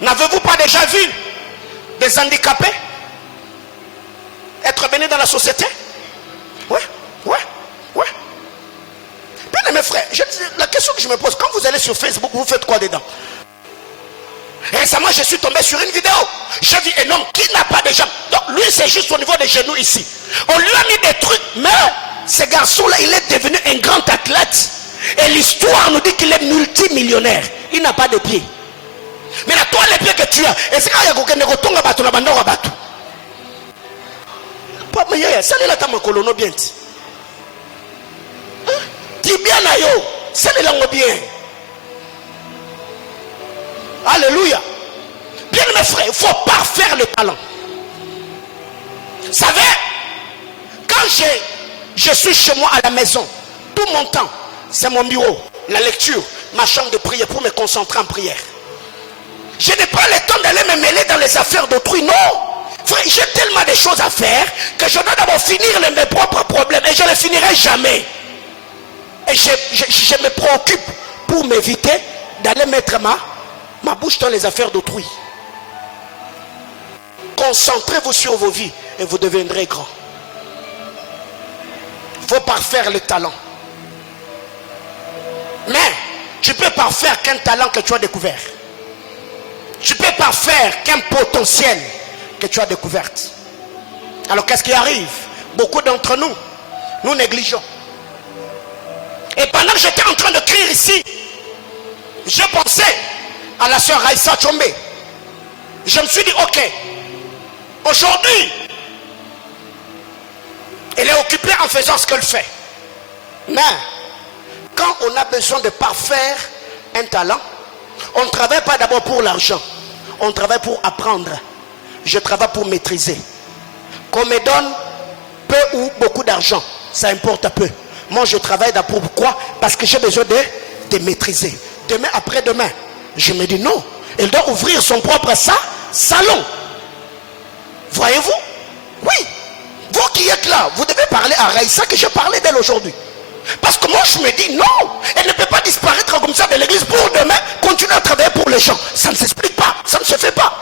N'avez-vous pas déjà vu des handicapés être bénis dans la société? Ouais. Bien aimé frère, la question que je me pose, quand vous allez sur Facebook, vous faites quoi dedans? Récemment, je suis tombé sur une vidéo. J'ai vu un homme qui n'a pas de jambes. Donc lui, c'est juste au niveau des genoux ici. On lui a mis des trucs, mais ce garçon-là, il est devenu un grand athlète. Et l'histoire nous dit qu'il est multimillionnaire. Il n'a pas de pieds. Mais là, toi, les pieds que tu as, et c'est quand il y a quelqu'un qui retombe à bateau, la bande à bateau. Pas meilleur, ça n'est là, t'as mon colono bien. Dis bien à yo, ça n'est là, bien. Alléluia. Bien mes frères, il ne faut pas faire le talent. Vous savez, quand je suis chez moi à la maison, tout mon temps, c'est mon bureau, la lecture, ma chambre de prière pour me concentrer en prière. Je n'ai pas le temps d'aller me mêler dans les affaires d'autrui, non. Frère, j'ai tellement de choses à faire que je dois d'abord finir mes propres problèmes et je ne les finirai jamais. Et je me préoccupe pour m'éviter d'aller mettre ma bouche dans les affaires d'autrui. Concentrez-vous sur vos vies et vous deviendrez grand. Il faut parfaire le talent. Mais tu peux parfaire qu'un talent que tu as découvert. Tu peux parfaire qu'un potentiel que tu as découvert. Alors qu'est-ce qui arrive? Beaucoup d'entre nous, nous négligeons. Et pendant que j'étais en train de crier ici, je pensais à la sœur Raïssa Tchombe. Je me suis dit, ok, aujourd'hui, elle est occupée en faisant ce qu'elle fait. Mais, quand on a besoin de parfaire un talent, on ne travaille pas d'abord pour l'argent. On travaille pour apprendre. Je travaille pour maîtriser. Qu'on me donne peu ou beaucoup d'argent, ça importe peu. Moi, je travaille d'abord pourquoi? Parce que j'ai besoin de maîtriser. Demain, après-demain, je me dis non. Elle doit ouvrir son propre salon. Voyez-vous? Oui. Vous qui êtes là, vous devez parler à Raïssa que je parlais d'elle aujourd'hui. Parce que moi, je me dis non. Elle ne peut pas disparaître comme ça de l'église pour demain continuer à travailler pour les gens. Ça ne s'explique pas. Ça ne se fait pas.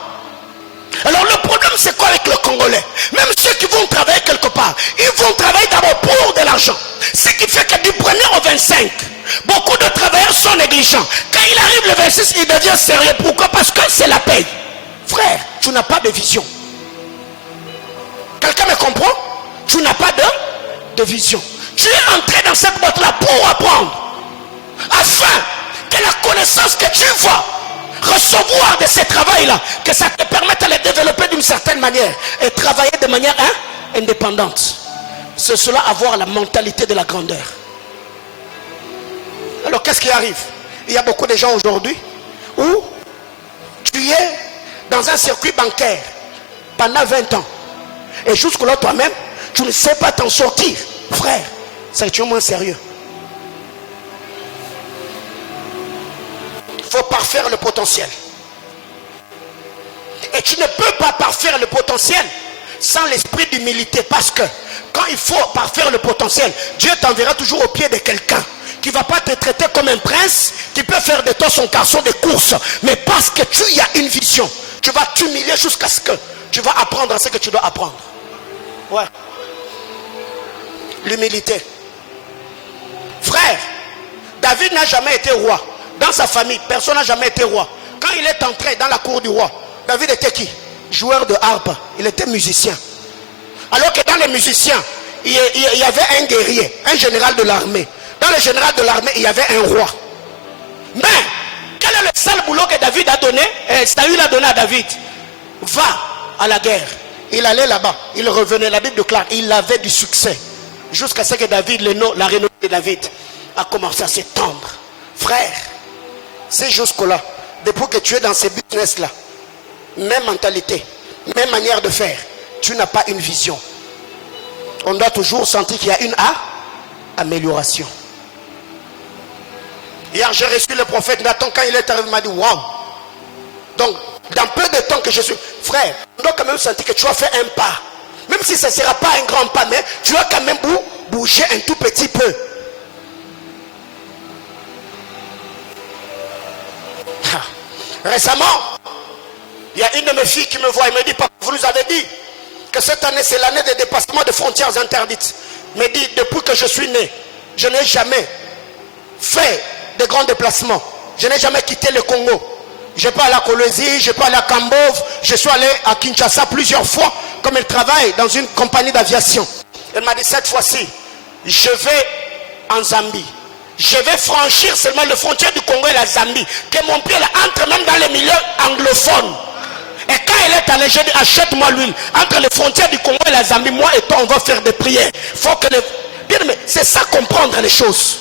Alors le problème problème c'est quoi avec le Congolais? Même ceux qui vont travailler quelque part, ils vont travailler d'abord pour de l'argent. Ce qui fait que du 1er au 25, beaucoup de travailleurs sont négligents. Quand il arrive le 26, il devient sérieux. Pourquoi? Parce que c'est la paye. Frère, tu n'as pas de vision. Quelqu'un me comprend? Tu n'as pas de vision. Tu es entré dans cette boîte-là pour apprendre, afin que la connaissance que tu vas recevoir de ce travail-là, que ça te permette de le développer d'une certaine manière et travailler de manière indépendante. C'est cela, avoir la mentalité de la grandeur. Alors qu'est-ce qui arrive? Il y a beaucoup de gens aujourd'hui où tu es dans un circuit bancaire pendant 20 ans et jusque-là toi-même tu ne sais pas t'en sortir. Frère, c'est moins sérieux. Il faut parfaire le potentiel. Et tu ne peux pas parfaire le potentiel sans l'esprit d'humilité, parce que quand il faut parfaire le potentiel, Dieu t'enverra toujours au pied de quelqu'un qui ne va pas te traiter comme un prince, qui peut faire de toi son garçon de course, mais parce que tu y as une vision, tu vas t'humilier jusqu'à ce que tu vas apprendre ce que tu dois apprendre. Ouais. L'humilité. Frère, David n'a jamais été roi. Dans sa famille, personne n'a jamais été roi. Quand il est entré dans la cour du roi, David était qui? Joueur de harpe. Il était musicien. Alors que dans les musiciens, il y avait un guerrier, un général de l'armée. Dans le général de l'armée, il y avait un roi. Mais, quel est le seul boulot que David a donné? Saül a donné à David. Va à la guerre. Il allait là-bas, il revenait. La Bible déclare, il avait du succès. Jusqu'à ce que David, la renommée de David, a commencé à s'étendre. Frère, c'est jusque-là. Depuis que tu es dans ces business-là, même mentalité, même manière de faire, tu n'as pas une vision. On doit toujours sentir qu'il y a une amélioration. Hier, j'ai reçu le prophète Nathan. Quand il est arrivé, il m'a dit, waouh. Donc, dans peu de temps que je suis... Frère, on doit quand même sentir que tu as fait un pas. Même si ce ne sera pas un grand pas, mais tu as quand même bouger un tout petit peu. Récemment, il y a une de mes filles qui me voit et me dit, papa, vous nous avez dit que cette année c'est l'année de dépassement de frontières interdites. Me dit, depuis que je suis né, je n'ai jamais fait de grands déplacements. Je n'ai jamais quitté le Congo. Je peux aller à Kolwezi, je peux aller à Kambov, je suis allé à Kinshasa plusieurs fois, comme elle travaille dans une compagnie d'aviation. Elle m'a dit, cette fois-ci, je vais en Zambie. Je vais franchir seulement les frontières du Congo et la Zambie. Que mon pied là entre même dans les milieux anglophones. Et quand elle est allée, j'ai dit, achète-moi l'huile. Entre les frontières du Congo et la Zambie, moi et toi, on va faire des prières. Faut que bien, mais c'est ça, comprendre les choses.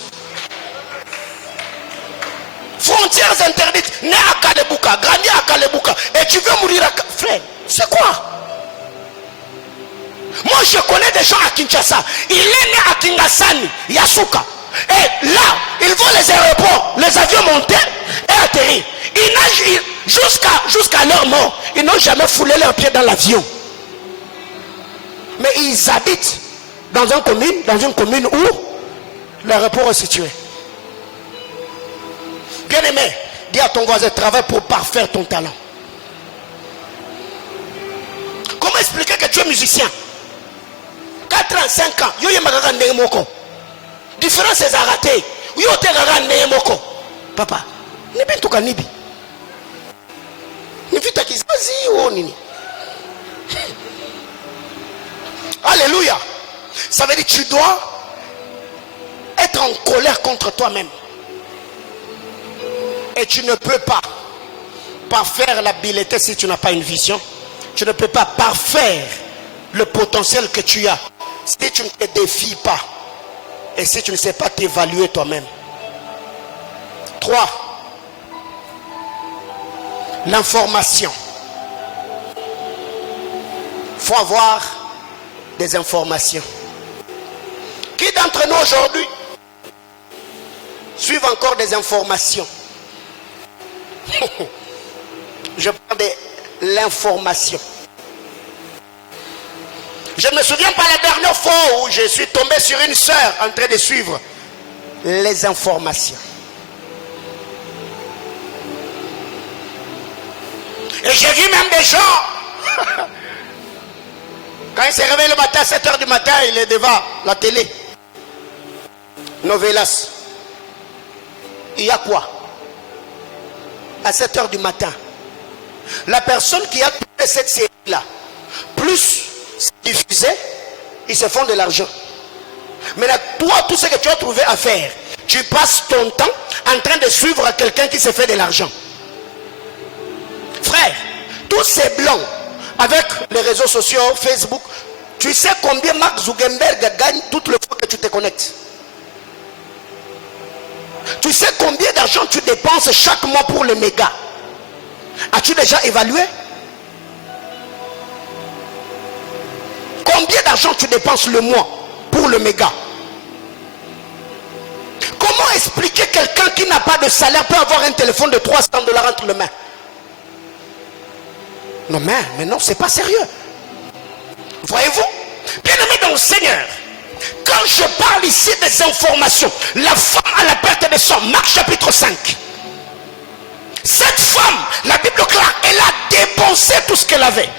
Frontières interdites, né à Kalebuka, grandi à Kalebuka, et tu veux mourir à... Frère, c'est quoi? Moi je connais des gens à Kinshasa. Il est né à Kingasani, Yasuka. Et là, ils vont les aéroports, les avions montés et atterrir. Ils nagent jusqu'à leur mort. Ils n'ont jamais foulé leurs pieds dans l'avion. Mais ils habitent dans une commune où l'aéroport est situé. Bien aimé, dis à ton voisin, travaille pour parfaire ton talent. Comment expliquer que tu es musicien? 45 ans, yo yemaka ndenge moko. Différence c'est raté. Yo te gaga ndenge moko. Papa, ni bintu kanibi. Ni vita kizazi o nini. Alléluia. Ça veut dire que tu dois être en colère contre toi-même. Et tu ne peux pas parfaire l'habileté si tu n'as pas une vision. Tu ne peux pas parfaire le potentiel que tu as si tu ne te défies pas et si tu ne sais pas t'évaluer toi-même. 3. L'information. Il faut avoir des informations. Qui d'entre nous aujourd'hui suivent encore des informations? Je parle de l'information. Je ne me souviens pas la dernière fois où je suis tombé sur une sœur en train de suivre les informations. Et j'ai vu même des gens Quand il se réveille le matin à 7 h du matin, il est devant la télé. Novelas. Il y a quoi? À 7 h du matin. La personne qui a trouvé cette série-là, plus diffusée, ils se font de l'argent. Mais là, toi, tout ce que tu as trouvé à faire, tu passes ton temps en train de suivre quelqu'un qui se fait de l'argent. Frère, tous ces blancs, avec les réseaux sociaux, Facebook, tu sais combien Mark Zuckerberg gagne toutes les fois que tu te connectes? Tu sais combien d'argent tu dépenses chaque mois pour les mégas? As-tu déjà évalué? Combien d'argent tu dépenses le mois pour le méga? Comment expliquer quelqu'un qui n'a pas de salaire peut avoir un téléphone de 300 $ entre les mains? Non mais non, c'est pas sérieux. Voyez-vous? Bien aimé dans le Seigneur, quand je parle ici des informations, la femme à la perte de sang, Marc chapitre 5. Cette femme, la Bible claire, elle a dépensé tout ce qu'elle avait.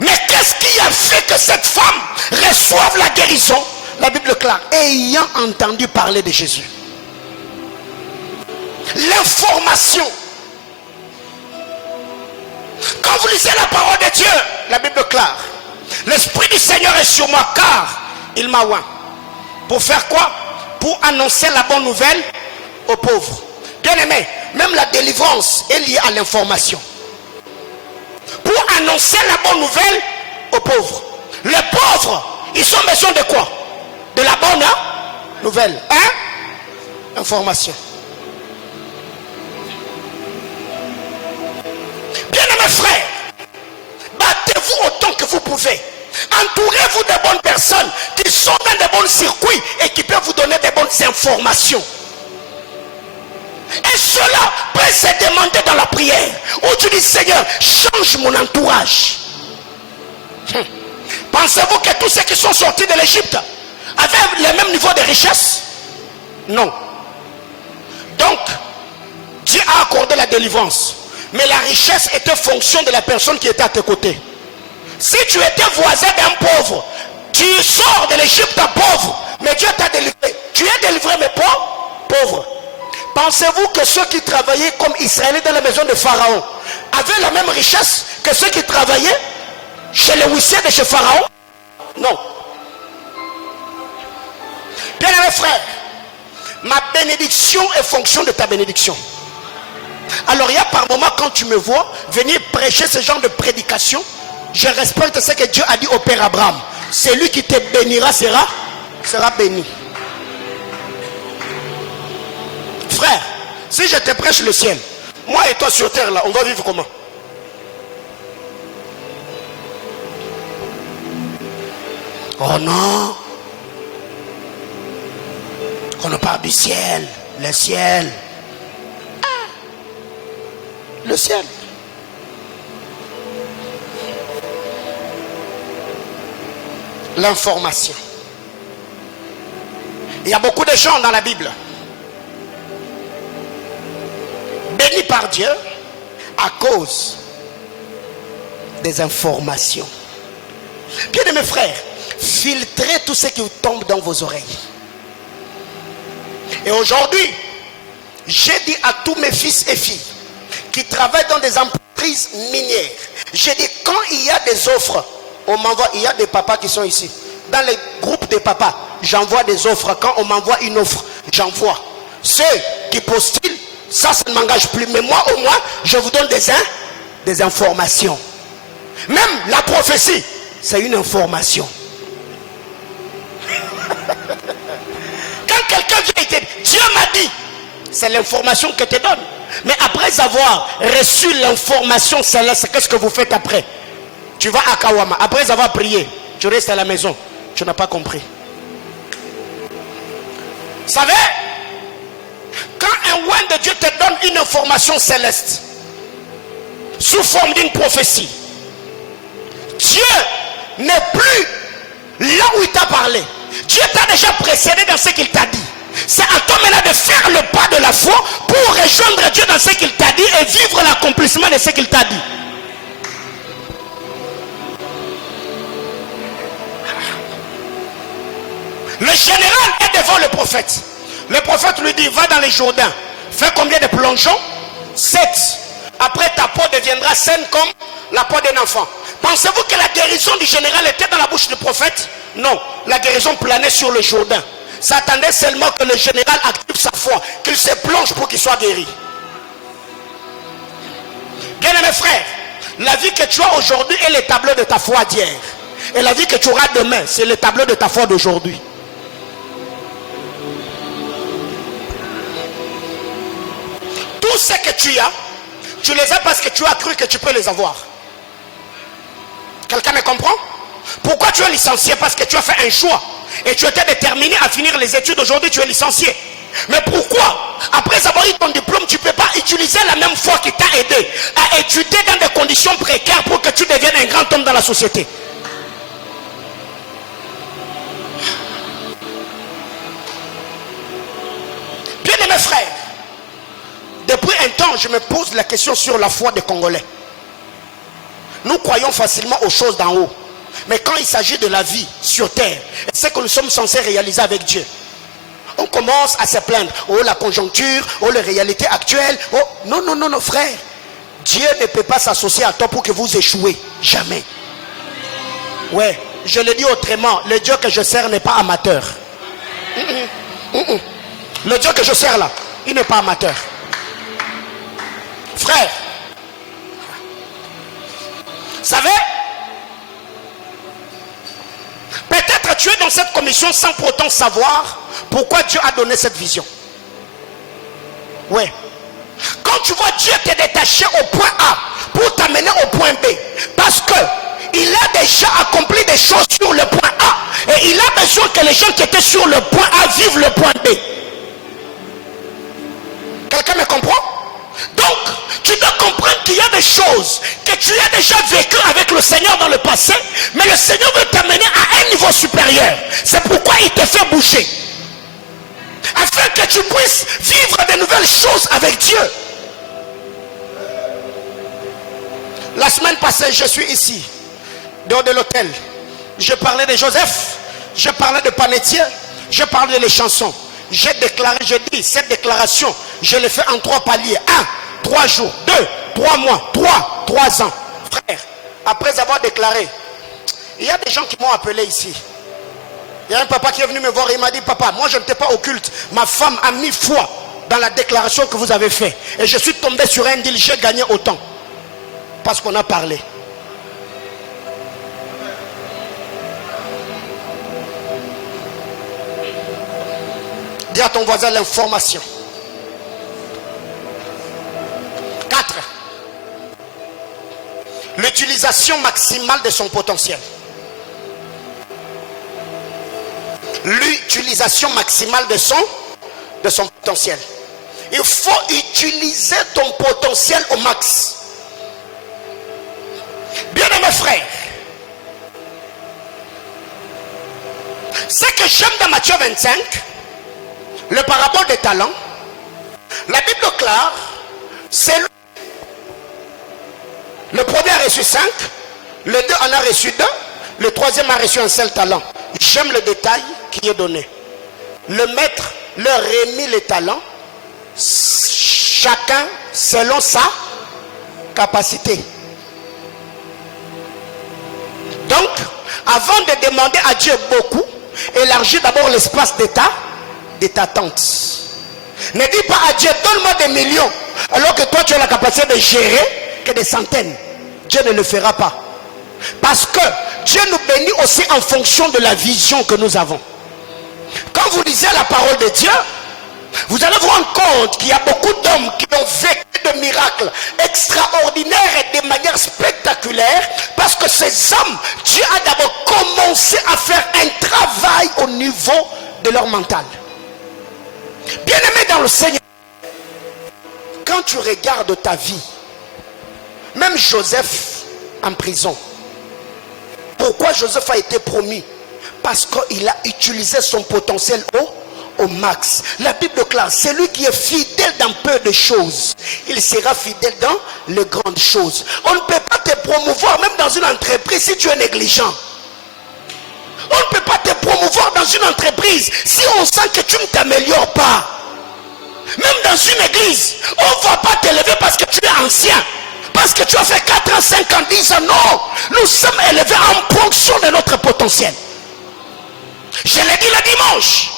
Mais qu'est-ce qui a fait que cette femme reçoive la guérison? La Bible claire, ayant entendu parler de Jésus. L'information. Quand vous lisez la parole de Dieu, la Bible claire, l'Esprit du Seigneur est sur moi car il m'a oint. Pour faire quoi? Pour annoncer la bonne nouvelle aux pauvres. Bien aimé, même la délivrance est liée à l'information. Pour annoncer la bonne nouvelle aux pauvres. Les pauvres, ils ont besoin de quoi? De la bonne nouvelle. Information. Bien aimés frères, battez-vous autant que vous pouvez. Entourez-vous de bonnes personnes qui sont dans de bons circuits et qui peuvent vous donner de bonnes informations. Et cela peut se demander dans la prière où tu dis Seigneur, change mon entourage. Pensez-vous que tous ceux qui sont sortis de l'Égypte avaient le même niveau de richesse? Non. Donc, Dieu a accordé la délivrance. Mais la richesse était fonction de la personne qui était à tes côtés. Si tu étais voisin d'un pauvre, tu sors de l'Égypte pauvre, mais Dieu t'a délivré. Tu es délivré mais pauvre. Pensez-vous que ceux qui travaillaient comme Israélites dans la maison de Pharaon avaient la même richesse que ceux qui travaillaient chez les huissiers de chez Pharaon? Non. Bien aimé frère, ma bénédiction est fonction de ta bénédiction. Alors il y a par moment quand tu me vois venir prêcher ce genre de prédication, je respecte ce que Dieu a dit au Père Abraham. Celui qui te bénira sera béni. Frère, si je te prêche le ciel, moi et toi sur terre là, on va vivre comment? Oh non! On nous parle du ciel, le ciel. Le ciel. L'information. Il y a beaucoup de gens dans la Bible bénis par Dieu à cause des informations. Bien aimés frères, filtrez tout ce qui tombe dans vos oreilles. Et aujourd'hui, j'ai dit à tous mes fils et filles qui travaillent dans des entreprises minières, j'ai dit quand il y a des offres, on m'envoie, il y a des papas qui sont ici. Dans les groupes de papas, j'envoie des offres. Quand on m'envoie une offre, j'envoie. Ceux qui postulent, ça ne m'engage plus. Mais moi au moins, je vous donne des informations. Même la prophétie, c'est une information. Quand quelqu'un vient et te dit, Dieu m'a dit, c'est l'information que te donne. Mais après avoir reçu l'information céleste, qu'est-ce que vous faites après? Tu vas à Kawama, après avoir prié, tu restes à la maison. Tu n'as pas compris. Vous savez, quand un oint de Dieu te donne une information céleste sous forme d'une prophétie, Dieu n'est plus là où il t'a parlé. Dieu t'a déjà précédé dans ce qu'il t'a dit. C'est à toi maintenant de faire le pas de la foi pour rejoindre Dieu dans ce qu'il t'a dit et vivre l'accomplissement de ce qu'il t'a dit. Le général est devant le prophète. Le prophète lui dit, va dans les Jourdains. Fais combien de plongeons? 7. Après, ta peau deviendra saine comme la peau d'un enfant. Pensez-vous que la guérison du général était dans la bouche du prophète? Non, la guérison planait sur le Jourdain. Ça attendait seulement que le général active sa foi, qu'il se plonge pour qu'il soit guéri. Bien aimé frère, la vie que tu as aujourd'hui est le tableau de ta foi d'hier. Et la vie que tu auras demain, c'est le tableau de ta foi d'aujourd'hui. Tout ce que tu as parce que tu as cru que tu peux les avoir. Quelqu'un me comprend? Pourquoi tu es licencié? Parce que tu as fait un choix. Et tu étais déterminé à finir les études. Aujourd'hui, tu es licencié. Mais pourquoi, après avoir eu ton diplôme, tu ne peux pas utiliser la même foi qui t'a aidé à étudier dans des conditions précaires pour que tu deviennes un grand homme dans la société? Bien aimé frère, depuis un temps, je me pose la question sur la foi des Congolais. Nous croyons facilement aux choses d'en haut. Mais quand il s'agit de la vie sur terre, c'est ce que nous sommes censés réaliser avec Dieu, on commence à se plaindre. Oh, la conjoncture, oh, les réalités actuelles. Oh, non, non, non, non, frère. Dieu ne peut pas s'associer à toi pour que vous échouez. Jamais. Ouais, je le dis autrement. Le Dieu que je sers n'est pas amateur. Le Dieu que je sers là, il n'est pas amateur. Frère, vous savez, peut-être tu es dans cette commission sans pourtant savoir pourquoi Dieu a donné cette vision. Ouais. Quand tu vois Dieu te détacher au point A pour t'amener au point B, parce que il a déjà accompli des choses sur le point A et il a besoin que les gens qui étaient sur le point A vivent le point B. Quelqu'un me comprend? Donc, tu dois comprendre qu'il y a des choses que tu as déjà vécues avec le Seigneur dans le passé, mais le Seigneur veut t'amener à un niveau supérieur. C'est pourquoi il te fait bouger, afin que tu puisses vivre de nouvelles choses avec Dieu. La semaine passée, je suis ici, dehors de l'hôtel. Je parlais de Joseph, je parlais de Panetier, je parlais des chansons. J'ai déclaré, je dis, cette déclaration, je l'ai fait en 3 paliers. 1, 3 jours. 2, 3 mois. 3 ans. Frère, après avoir déclaré, il y a des gens qui m'ont appelé ici. Il y a un papa qui est venu me voir et il m'a dit, papa, moi je ne t'ai pas occulte. Ma femme a mis foi dans la déclaration que vous avez faite. Et je suis tombé sur un deal, j'ai gagné autant. Parce qu'on a parlé. Dis à ton voisin l'information. 4. L'utilisation maximale de son potentiel. L'utilisation maximale de son potentiel. Il faut utiliser ton potentiel au max. Bien aimé frère, ce que j'aime dans Matthieu 25, le parabole des talents, la Bible déclare, c'est le premier a reçu 5, le 2 en a reçu 2, le troisième a reçu un seul talent. J'aime le détail qui est donné. Le maître leur remet les talents, chacun selon sa capacité. Donc, avant de demander à Dieu beaucoup, élargis d'abord l'espace de ta tente. Ne dis pas à Dieu, donne-moi des millions, alors que toi tu as la capacité de gérer que des centaines. Dieu ne le fera pas. Parce que Dieu nous bénit aussi en fonction de la vision que nous avons. Quand vous lisez la parole de Dieu, vous allez vous rendre compte qu'il y a beaucoup d'hommes qui ont vécu de miracles extraordinaires et de manière spectaculaire, parce que ces hommes, Dieu a d'abord commencé à faire un travail au niveau de leur mental. Bien aimé dans le Seigneur, quand tu regardes ta vie, même Joseph en prison, pourquoi Joseph a été promis? Parce qu'il a utilisé son potentiel au max. La Bible déclare, celui qui est fidèle dans peu de choses, il sera fidèle dans les grandes choses. On ne peut pas te promouvoir même dans une entreprise si tu es négligent. On ne peut pas te promouvoir dans dans une entreprise, si on sent que tu ne t'améliores pas, même dans une église, on ne va pas t'élever parce que tu es ancien, parce que tu as fait 4 ans, 5 ans, 10 ans. Non, nous sommes élevés en fonction de notre potentiel. Je l'ai dit le dimanche.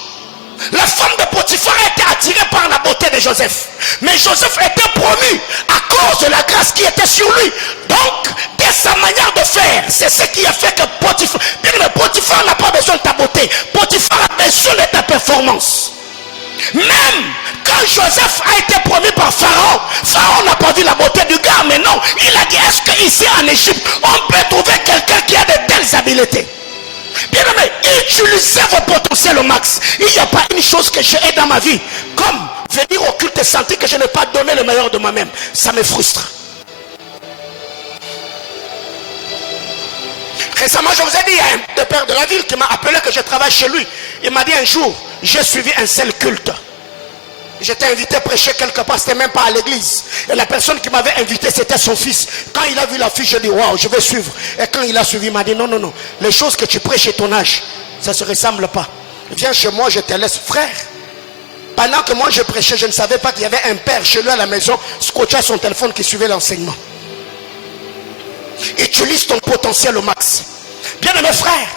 La femme de Potiphar a été attirée par la beauté de Joseph. Mais Joseph était promu à cause de la grâce qui était sur lui. Donc, de sa manière de faire, c'est ce qui a fait que Potiphar... Mais Potiphar n'a pas besoin de ta beauté. Potiphar a besoin de ta performance. Même quand Joseph a été promu par Pharaon, Pharaon n'a pas vu la beauté du gars, mais non, il a dit, est-ce qu'ici en Égypte, on peut trouver quelqu'un qui a de telles habiletés? Bien aimé, utilisez vos potentiels au max. Il n'y a pas une chose que j'ai dans ma vie, comme venir au culte et sentir que je n'ai pas donné le meilleur de moi-même. Ça me frustre. Récemment, je vous ai dit, il y a un père de la ville qui m'a appelé que je travaille chez lui. Il m'a dit un jour, j'ai suivi un seul culte. J'étais invité à prêcher quelque part, c'était même pas à l'église. Et la personne qui m'avait invité, c'était son fils. Quand il a vu la fille, j'ai dit, waouh, je vais suivre. Et quand il a suivi, il m'a dit, non, non, non. Les choses que tu prêches à ton âge, ça ne se ressemble pas. Viens chez moi, je te laisse. Frère, pendant que moi je prêchais, je ne savais pas qu'il y avait un père chez lui à la maison, scotché à son téléphone qui suivait l'enseignement. Utilise ton potentiel au max. Bien aimé frère,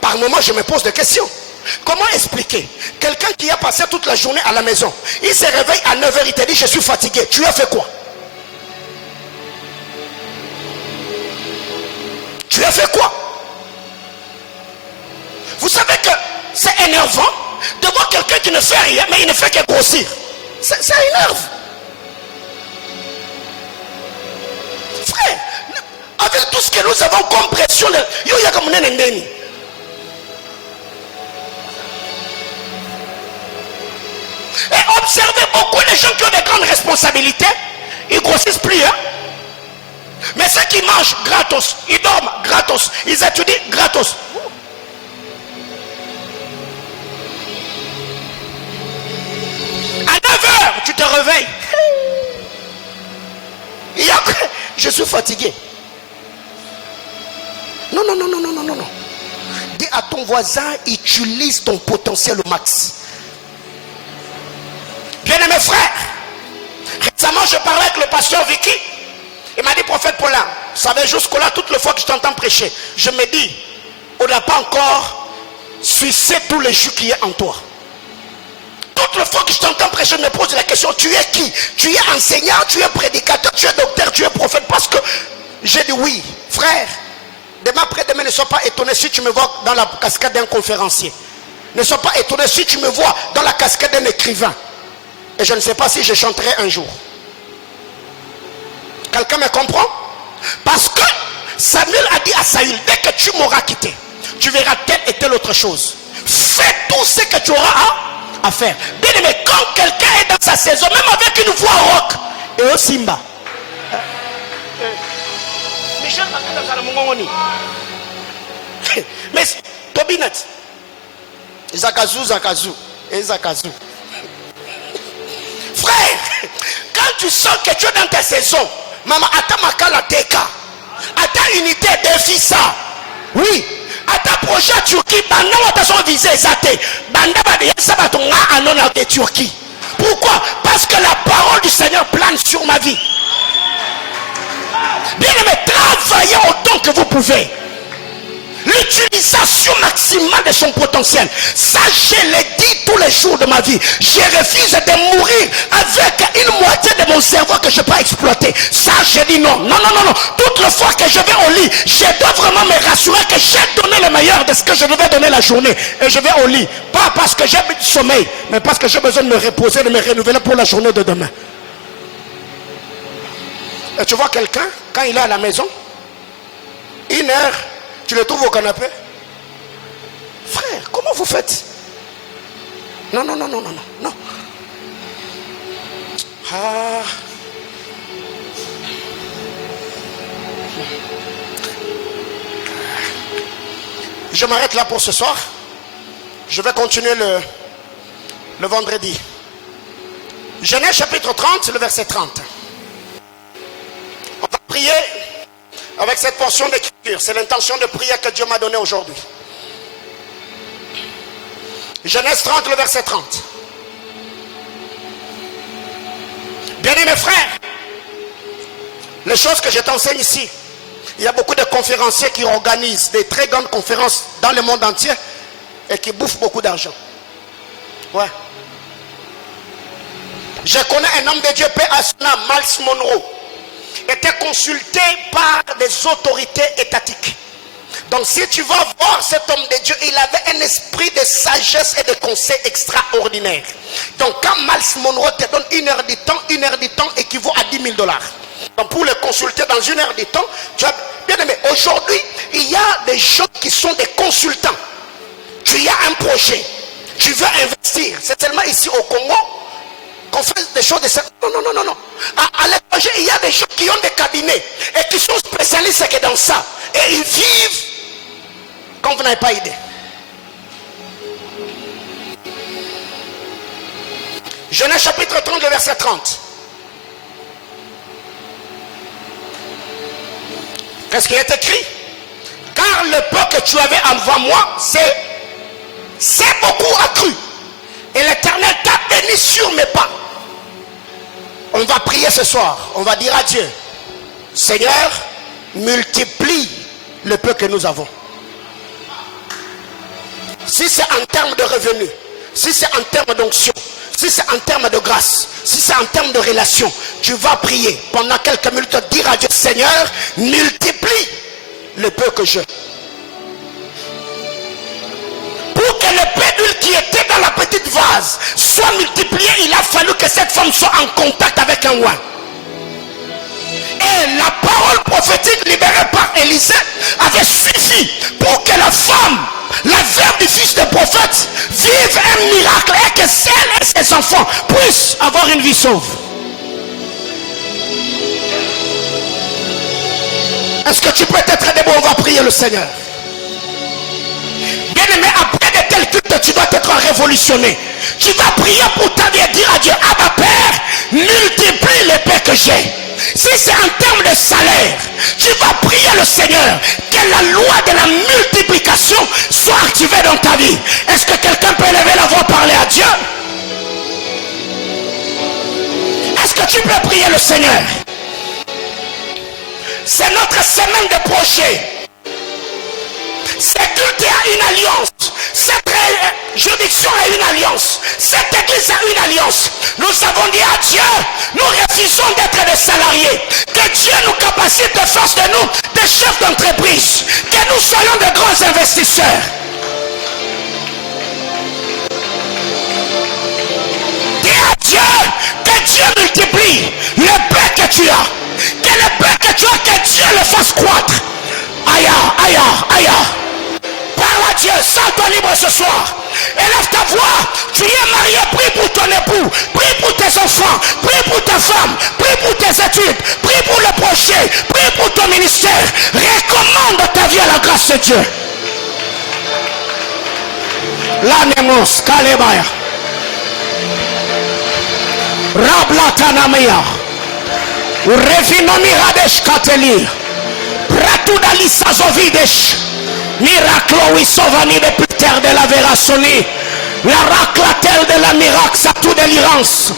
par moments je me pose des questions. Comment expliquer quelqu'un qui a passé toute la journée à la maison, il se réveille à 9 h, il te dit je suis fatigué. Tu as fait quoi? Tu as fait quoi? Vous savez que c'est énervant de voir quelqu'un qui ne fait rien, mais il ne fait que grossir. Ça énerve. Frère, avec tout ce que nous avons comme pression, et observez beaucoup de gens qui ont des grandes responsabilités, ils grossissent plus, hein? Mais ceux qui mangent gratos, ils dorment gratos, ils étudient gratos. À 9 h, tu te réveilles. Et après, je suis fatigué. Non, non, non, non, non, non, non. Dis à ton voisin, utilise ton potentiel au max. Bien-aimés frères, récemment je parlais avec le pasteur Vicky. Il m'a dit, prophète Paulin, vous savez, jusque-là, toutes les fois que je t'entends prêcher, je me dis, on n'a pas encore sucé tous les jus qui est en toi. Toutes les fois que je t'entends prêcher, je me pose la question, tu es qui? Tu es enseignant, tu es prédicateur, tu es docteur, tu es prophète? Parce que j'ai dit oui, frère, demain après-demain, ne sois pas étonné si tu me vois dans la casquette d'un conférencier. Ne sois pas étonné si tu me vois dans la casquette d'un écrivain. Et je ne sais pas si je chanterai un jour. Quelqu'un me comprend? Parce que Samuel a dit à Saül, dès que tu m'auras quitté, tu verras telle et telle autre chose. Fais tout ce que tu auras à faire. Bien aimé, quand quelqu'un est dans sa saison, même avec une voix rock, et au Simba. Michel, mais Tobinet, Zakazu. Frère, quand tu sens que tu es dans ta saison, maman, attends la teka, attends unité de fils, oui, attends projet Turquie, banda attention visé zate, banda sabatonga anona de Turquie. Pourquoi? Parce que la parole du Seigneur plane sur ma vie. Bien aimé, travaillez autant que vous pouvez. L'utilisation maximale de son potentiel. Ça, je le dis tous les jours de ma vie. Je refuse de mourir avec une moitié de mon cerveau que je n'ai pas exploité. Ça, je dis non. Non. Toutes les fois que je vais au lit, je dois vraiment me rassurer que j'ai donné le meilleur de ce que je devais donner la journée. Et je vais au lit. Pas parce que j'ai du sommeil, mais parce que j'ai besoin de me reposer, de me renouveler pour la journée de demain. Et tu vois quelqu'un, quand il est à la maison, 1 heure, tu le trouves au canapé. Frère, comment vous faites? Non. Ah. Je m'arrête là pour ce soir. Je vais continuer le vendredi. Genèse chapitre 30, le verset 30. On va prier avec cette portion d'écriture. C'est l'intention de prière que Dieu m'a donnée aujourd'hui. Genèse 30, le verset 30. Bien-aimés frères, les choses que je t'enseigne ici, il y a beaucoup de conférenciers qui organisent des très grandes conférences dans le monde entier et qui bouffent beaucoup d'argent. Ouais. Je connais un homme de Dieu, paix à son âme, Miles Monroe, était consulté par des autorités étatiques. Donc si tu vas voir cet homme de Dieu, il avait un esprit de sagesse et de conseil extraordinaire. Donc quand Miles Monroe te donne 1 heure du temps équivaut à $10 000. Donc pour le consulter dans 1 heure du temps, tu as bien aimé. Aujourd'hui, il y a des gens qui sont des consultants. Tu as un projet, tu veux investir. C'est seulement ici au Congo qu'on fait des choses de cette... Non. À l'étranger, il y a des gens qui ont des cabinets et qui sont spécialistes que dans ça. Et ils vivent comme vous n'avez pas idée. Genèse chapitre 30, le verset 30. Qu'est-ce qui est écrit? Car le peu que tu avais envers moi, c'est beaucoup accru. Et l'Éternel t'a béni sur mes pas. On va prier ce soir. On va dire à Dieu, Seigneur, multiplie le peu que nous avons. Si c'est en termes de revenus, si c'est en termes d'onction, si c'est en termes de grâce, si c'est en termes de relation, tu vas prier pendant quelques minutes, dire à Dieu, Seigneur, multiplie le peu que j'ai. Pour que le peu d'huile qui était dans la petite vase soit multiplié, il a fallu que cette femme soit en contact avec un oin. Et la parole prophétique libérée par Élisée avait suffi pour que la femme, la veuve du fils de prophète, vive un miracle et que elle et ses enfants puissent avoir une vie sauve. Est-ce que tu peux être debout? On va prier le Seigneur. Bien aimé, après de tels cultes, tu dois être révolutionné. Tu vas prier pour ta vie et dire à Dieu, Abba Père, multiplie les paix que j'ai. Si c'est en termes de salaire, tu vas prier le Seigneur que la loi de la multiplication soit activée dans ta vie. Est-ce que quelqu'un peut lever la voix, parler à Dieu? Est-ce que tu peux prier le Seigneur? C'est notre semaine de projet. Cette culte a une alliance. Cette juridiction a une alliance. Cette église a une alliance. Nous avons dit à Dieu, nous refusons d'être des salariés. Que Dieu nous capacite de faire de nous des chefs d'entreprise. Que nous soyons de grands investisseurs. Dis à Dieu que Dieu multiplie le peu que tu as. Que le peu que tu as, que Dieu le fasse croître. Aïe. Parle à Dieu, sens-toi libre ce soir. Élève ta voix. Tu es marié, prie pour ton époux, prie pour tes enfants, prie pour ta femme, prie pour tes études, prie pour le projet, prie pour ton ministère. Recommande ta vie à la grâce de Dieu. L'anemos kalebaya. Rablatanamia. Urefinomi radesh kateli. Pratudali sazovidesh. Miraclo wisovani de Peter de la Verasoni. La raclatel de la miracle, sa tout délirance.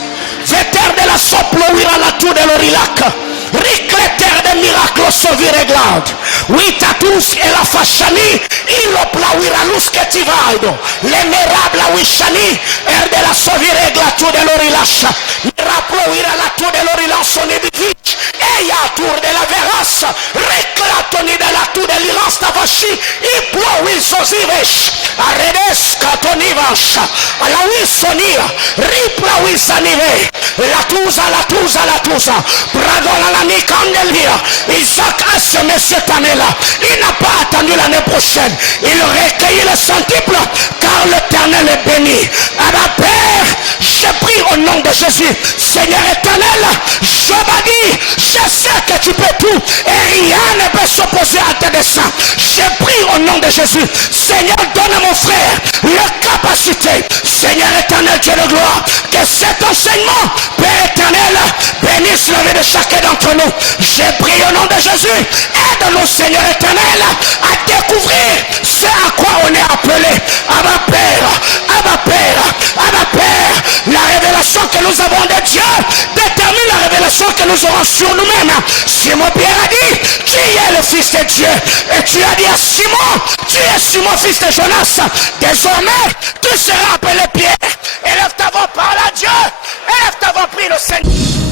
Veter de la soploira la tout de l'orilac. Ricleter de miracle sovireglad. Witatus e la fashani. Ilo plawira luz que tivaido. L'emerable wishani. Er de la soviregla tout de l'orilacha. Miraploira la tout de l'orilansoni divich. Eya tour de la veras. Reclatoni de la tout de l'irance tavashi. Iplo wisozivesh. Aredes katonivash. Ala wisonia. Ripla wisanive. La tusa. Bradola la micandelvia. Isaac a semé cette année-là. Il n'a pas attendu l'année prochaine. Il recueillit le centuple car l'Éternel est béni. Abba Père, je prie au nom de Jésus. Seigneur éternel, je m'adis, je sais que tu peux tout et rien ne peut s'opposer à tes desseins. Je prie au nom de Jésus. Seigneur, donne à mon frère la capacité. Seigneur éternel, Dieu de gloire, que cet enseignement, Père éternel, bénisse la vie de chacun d'entre nous. Je prie au nom de Jésus. Aide-nous, Seigneur éternel, à découvrir ce à quoi on est appelé. Abba Père, jugement sur nous-mêmes. Simon-Pierre a dit, qui est le Fils de Dieu? Et tu as dit à Simon, tu es Simon, fils de Jonas. Désormais, tu seras appelé Pierre. Élève ta voix, parle à Dieu. Élève ta voix, prie le Seigneur.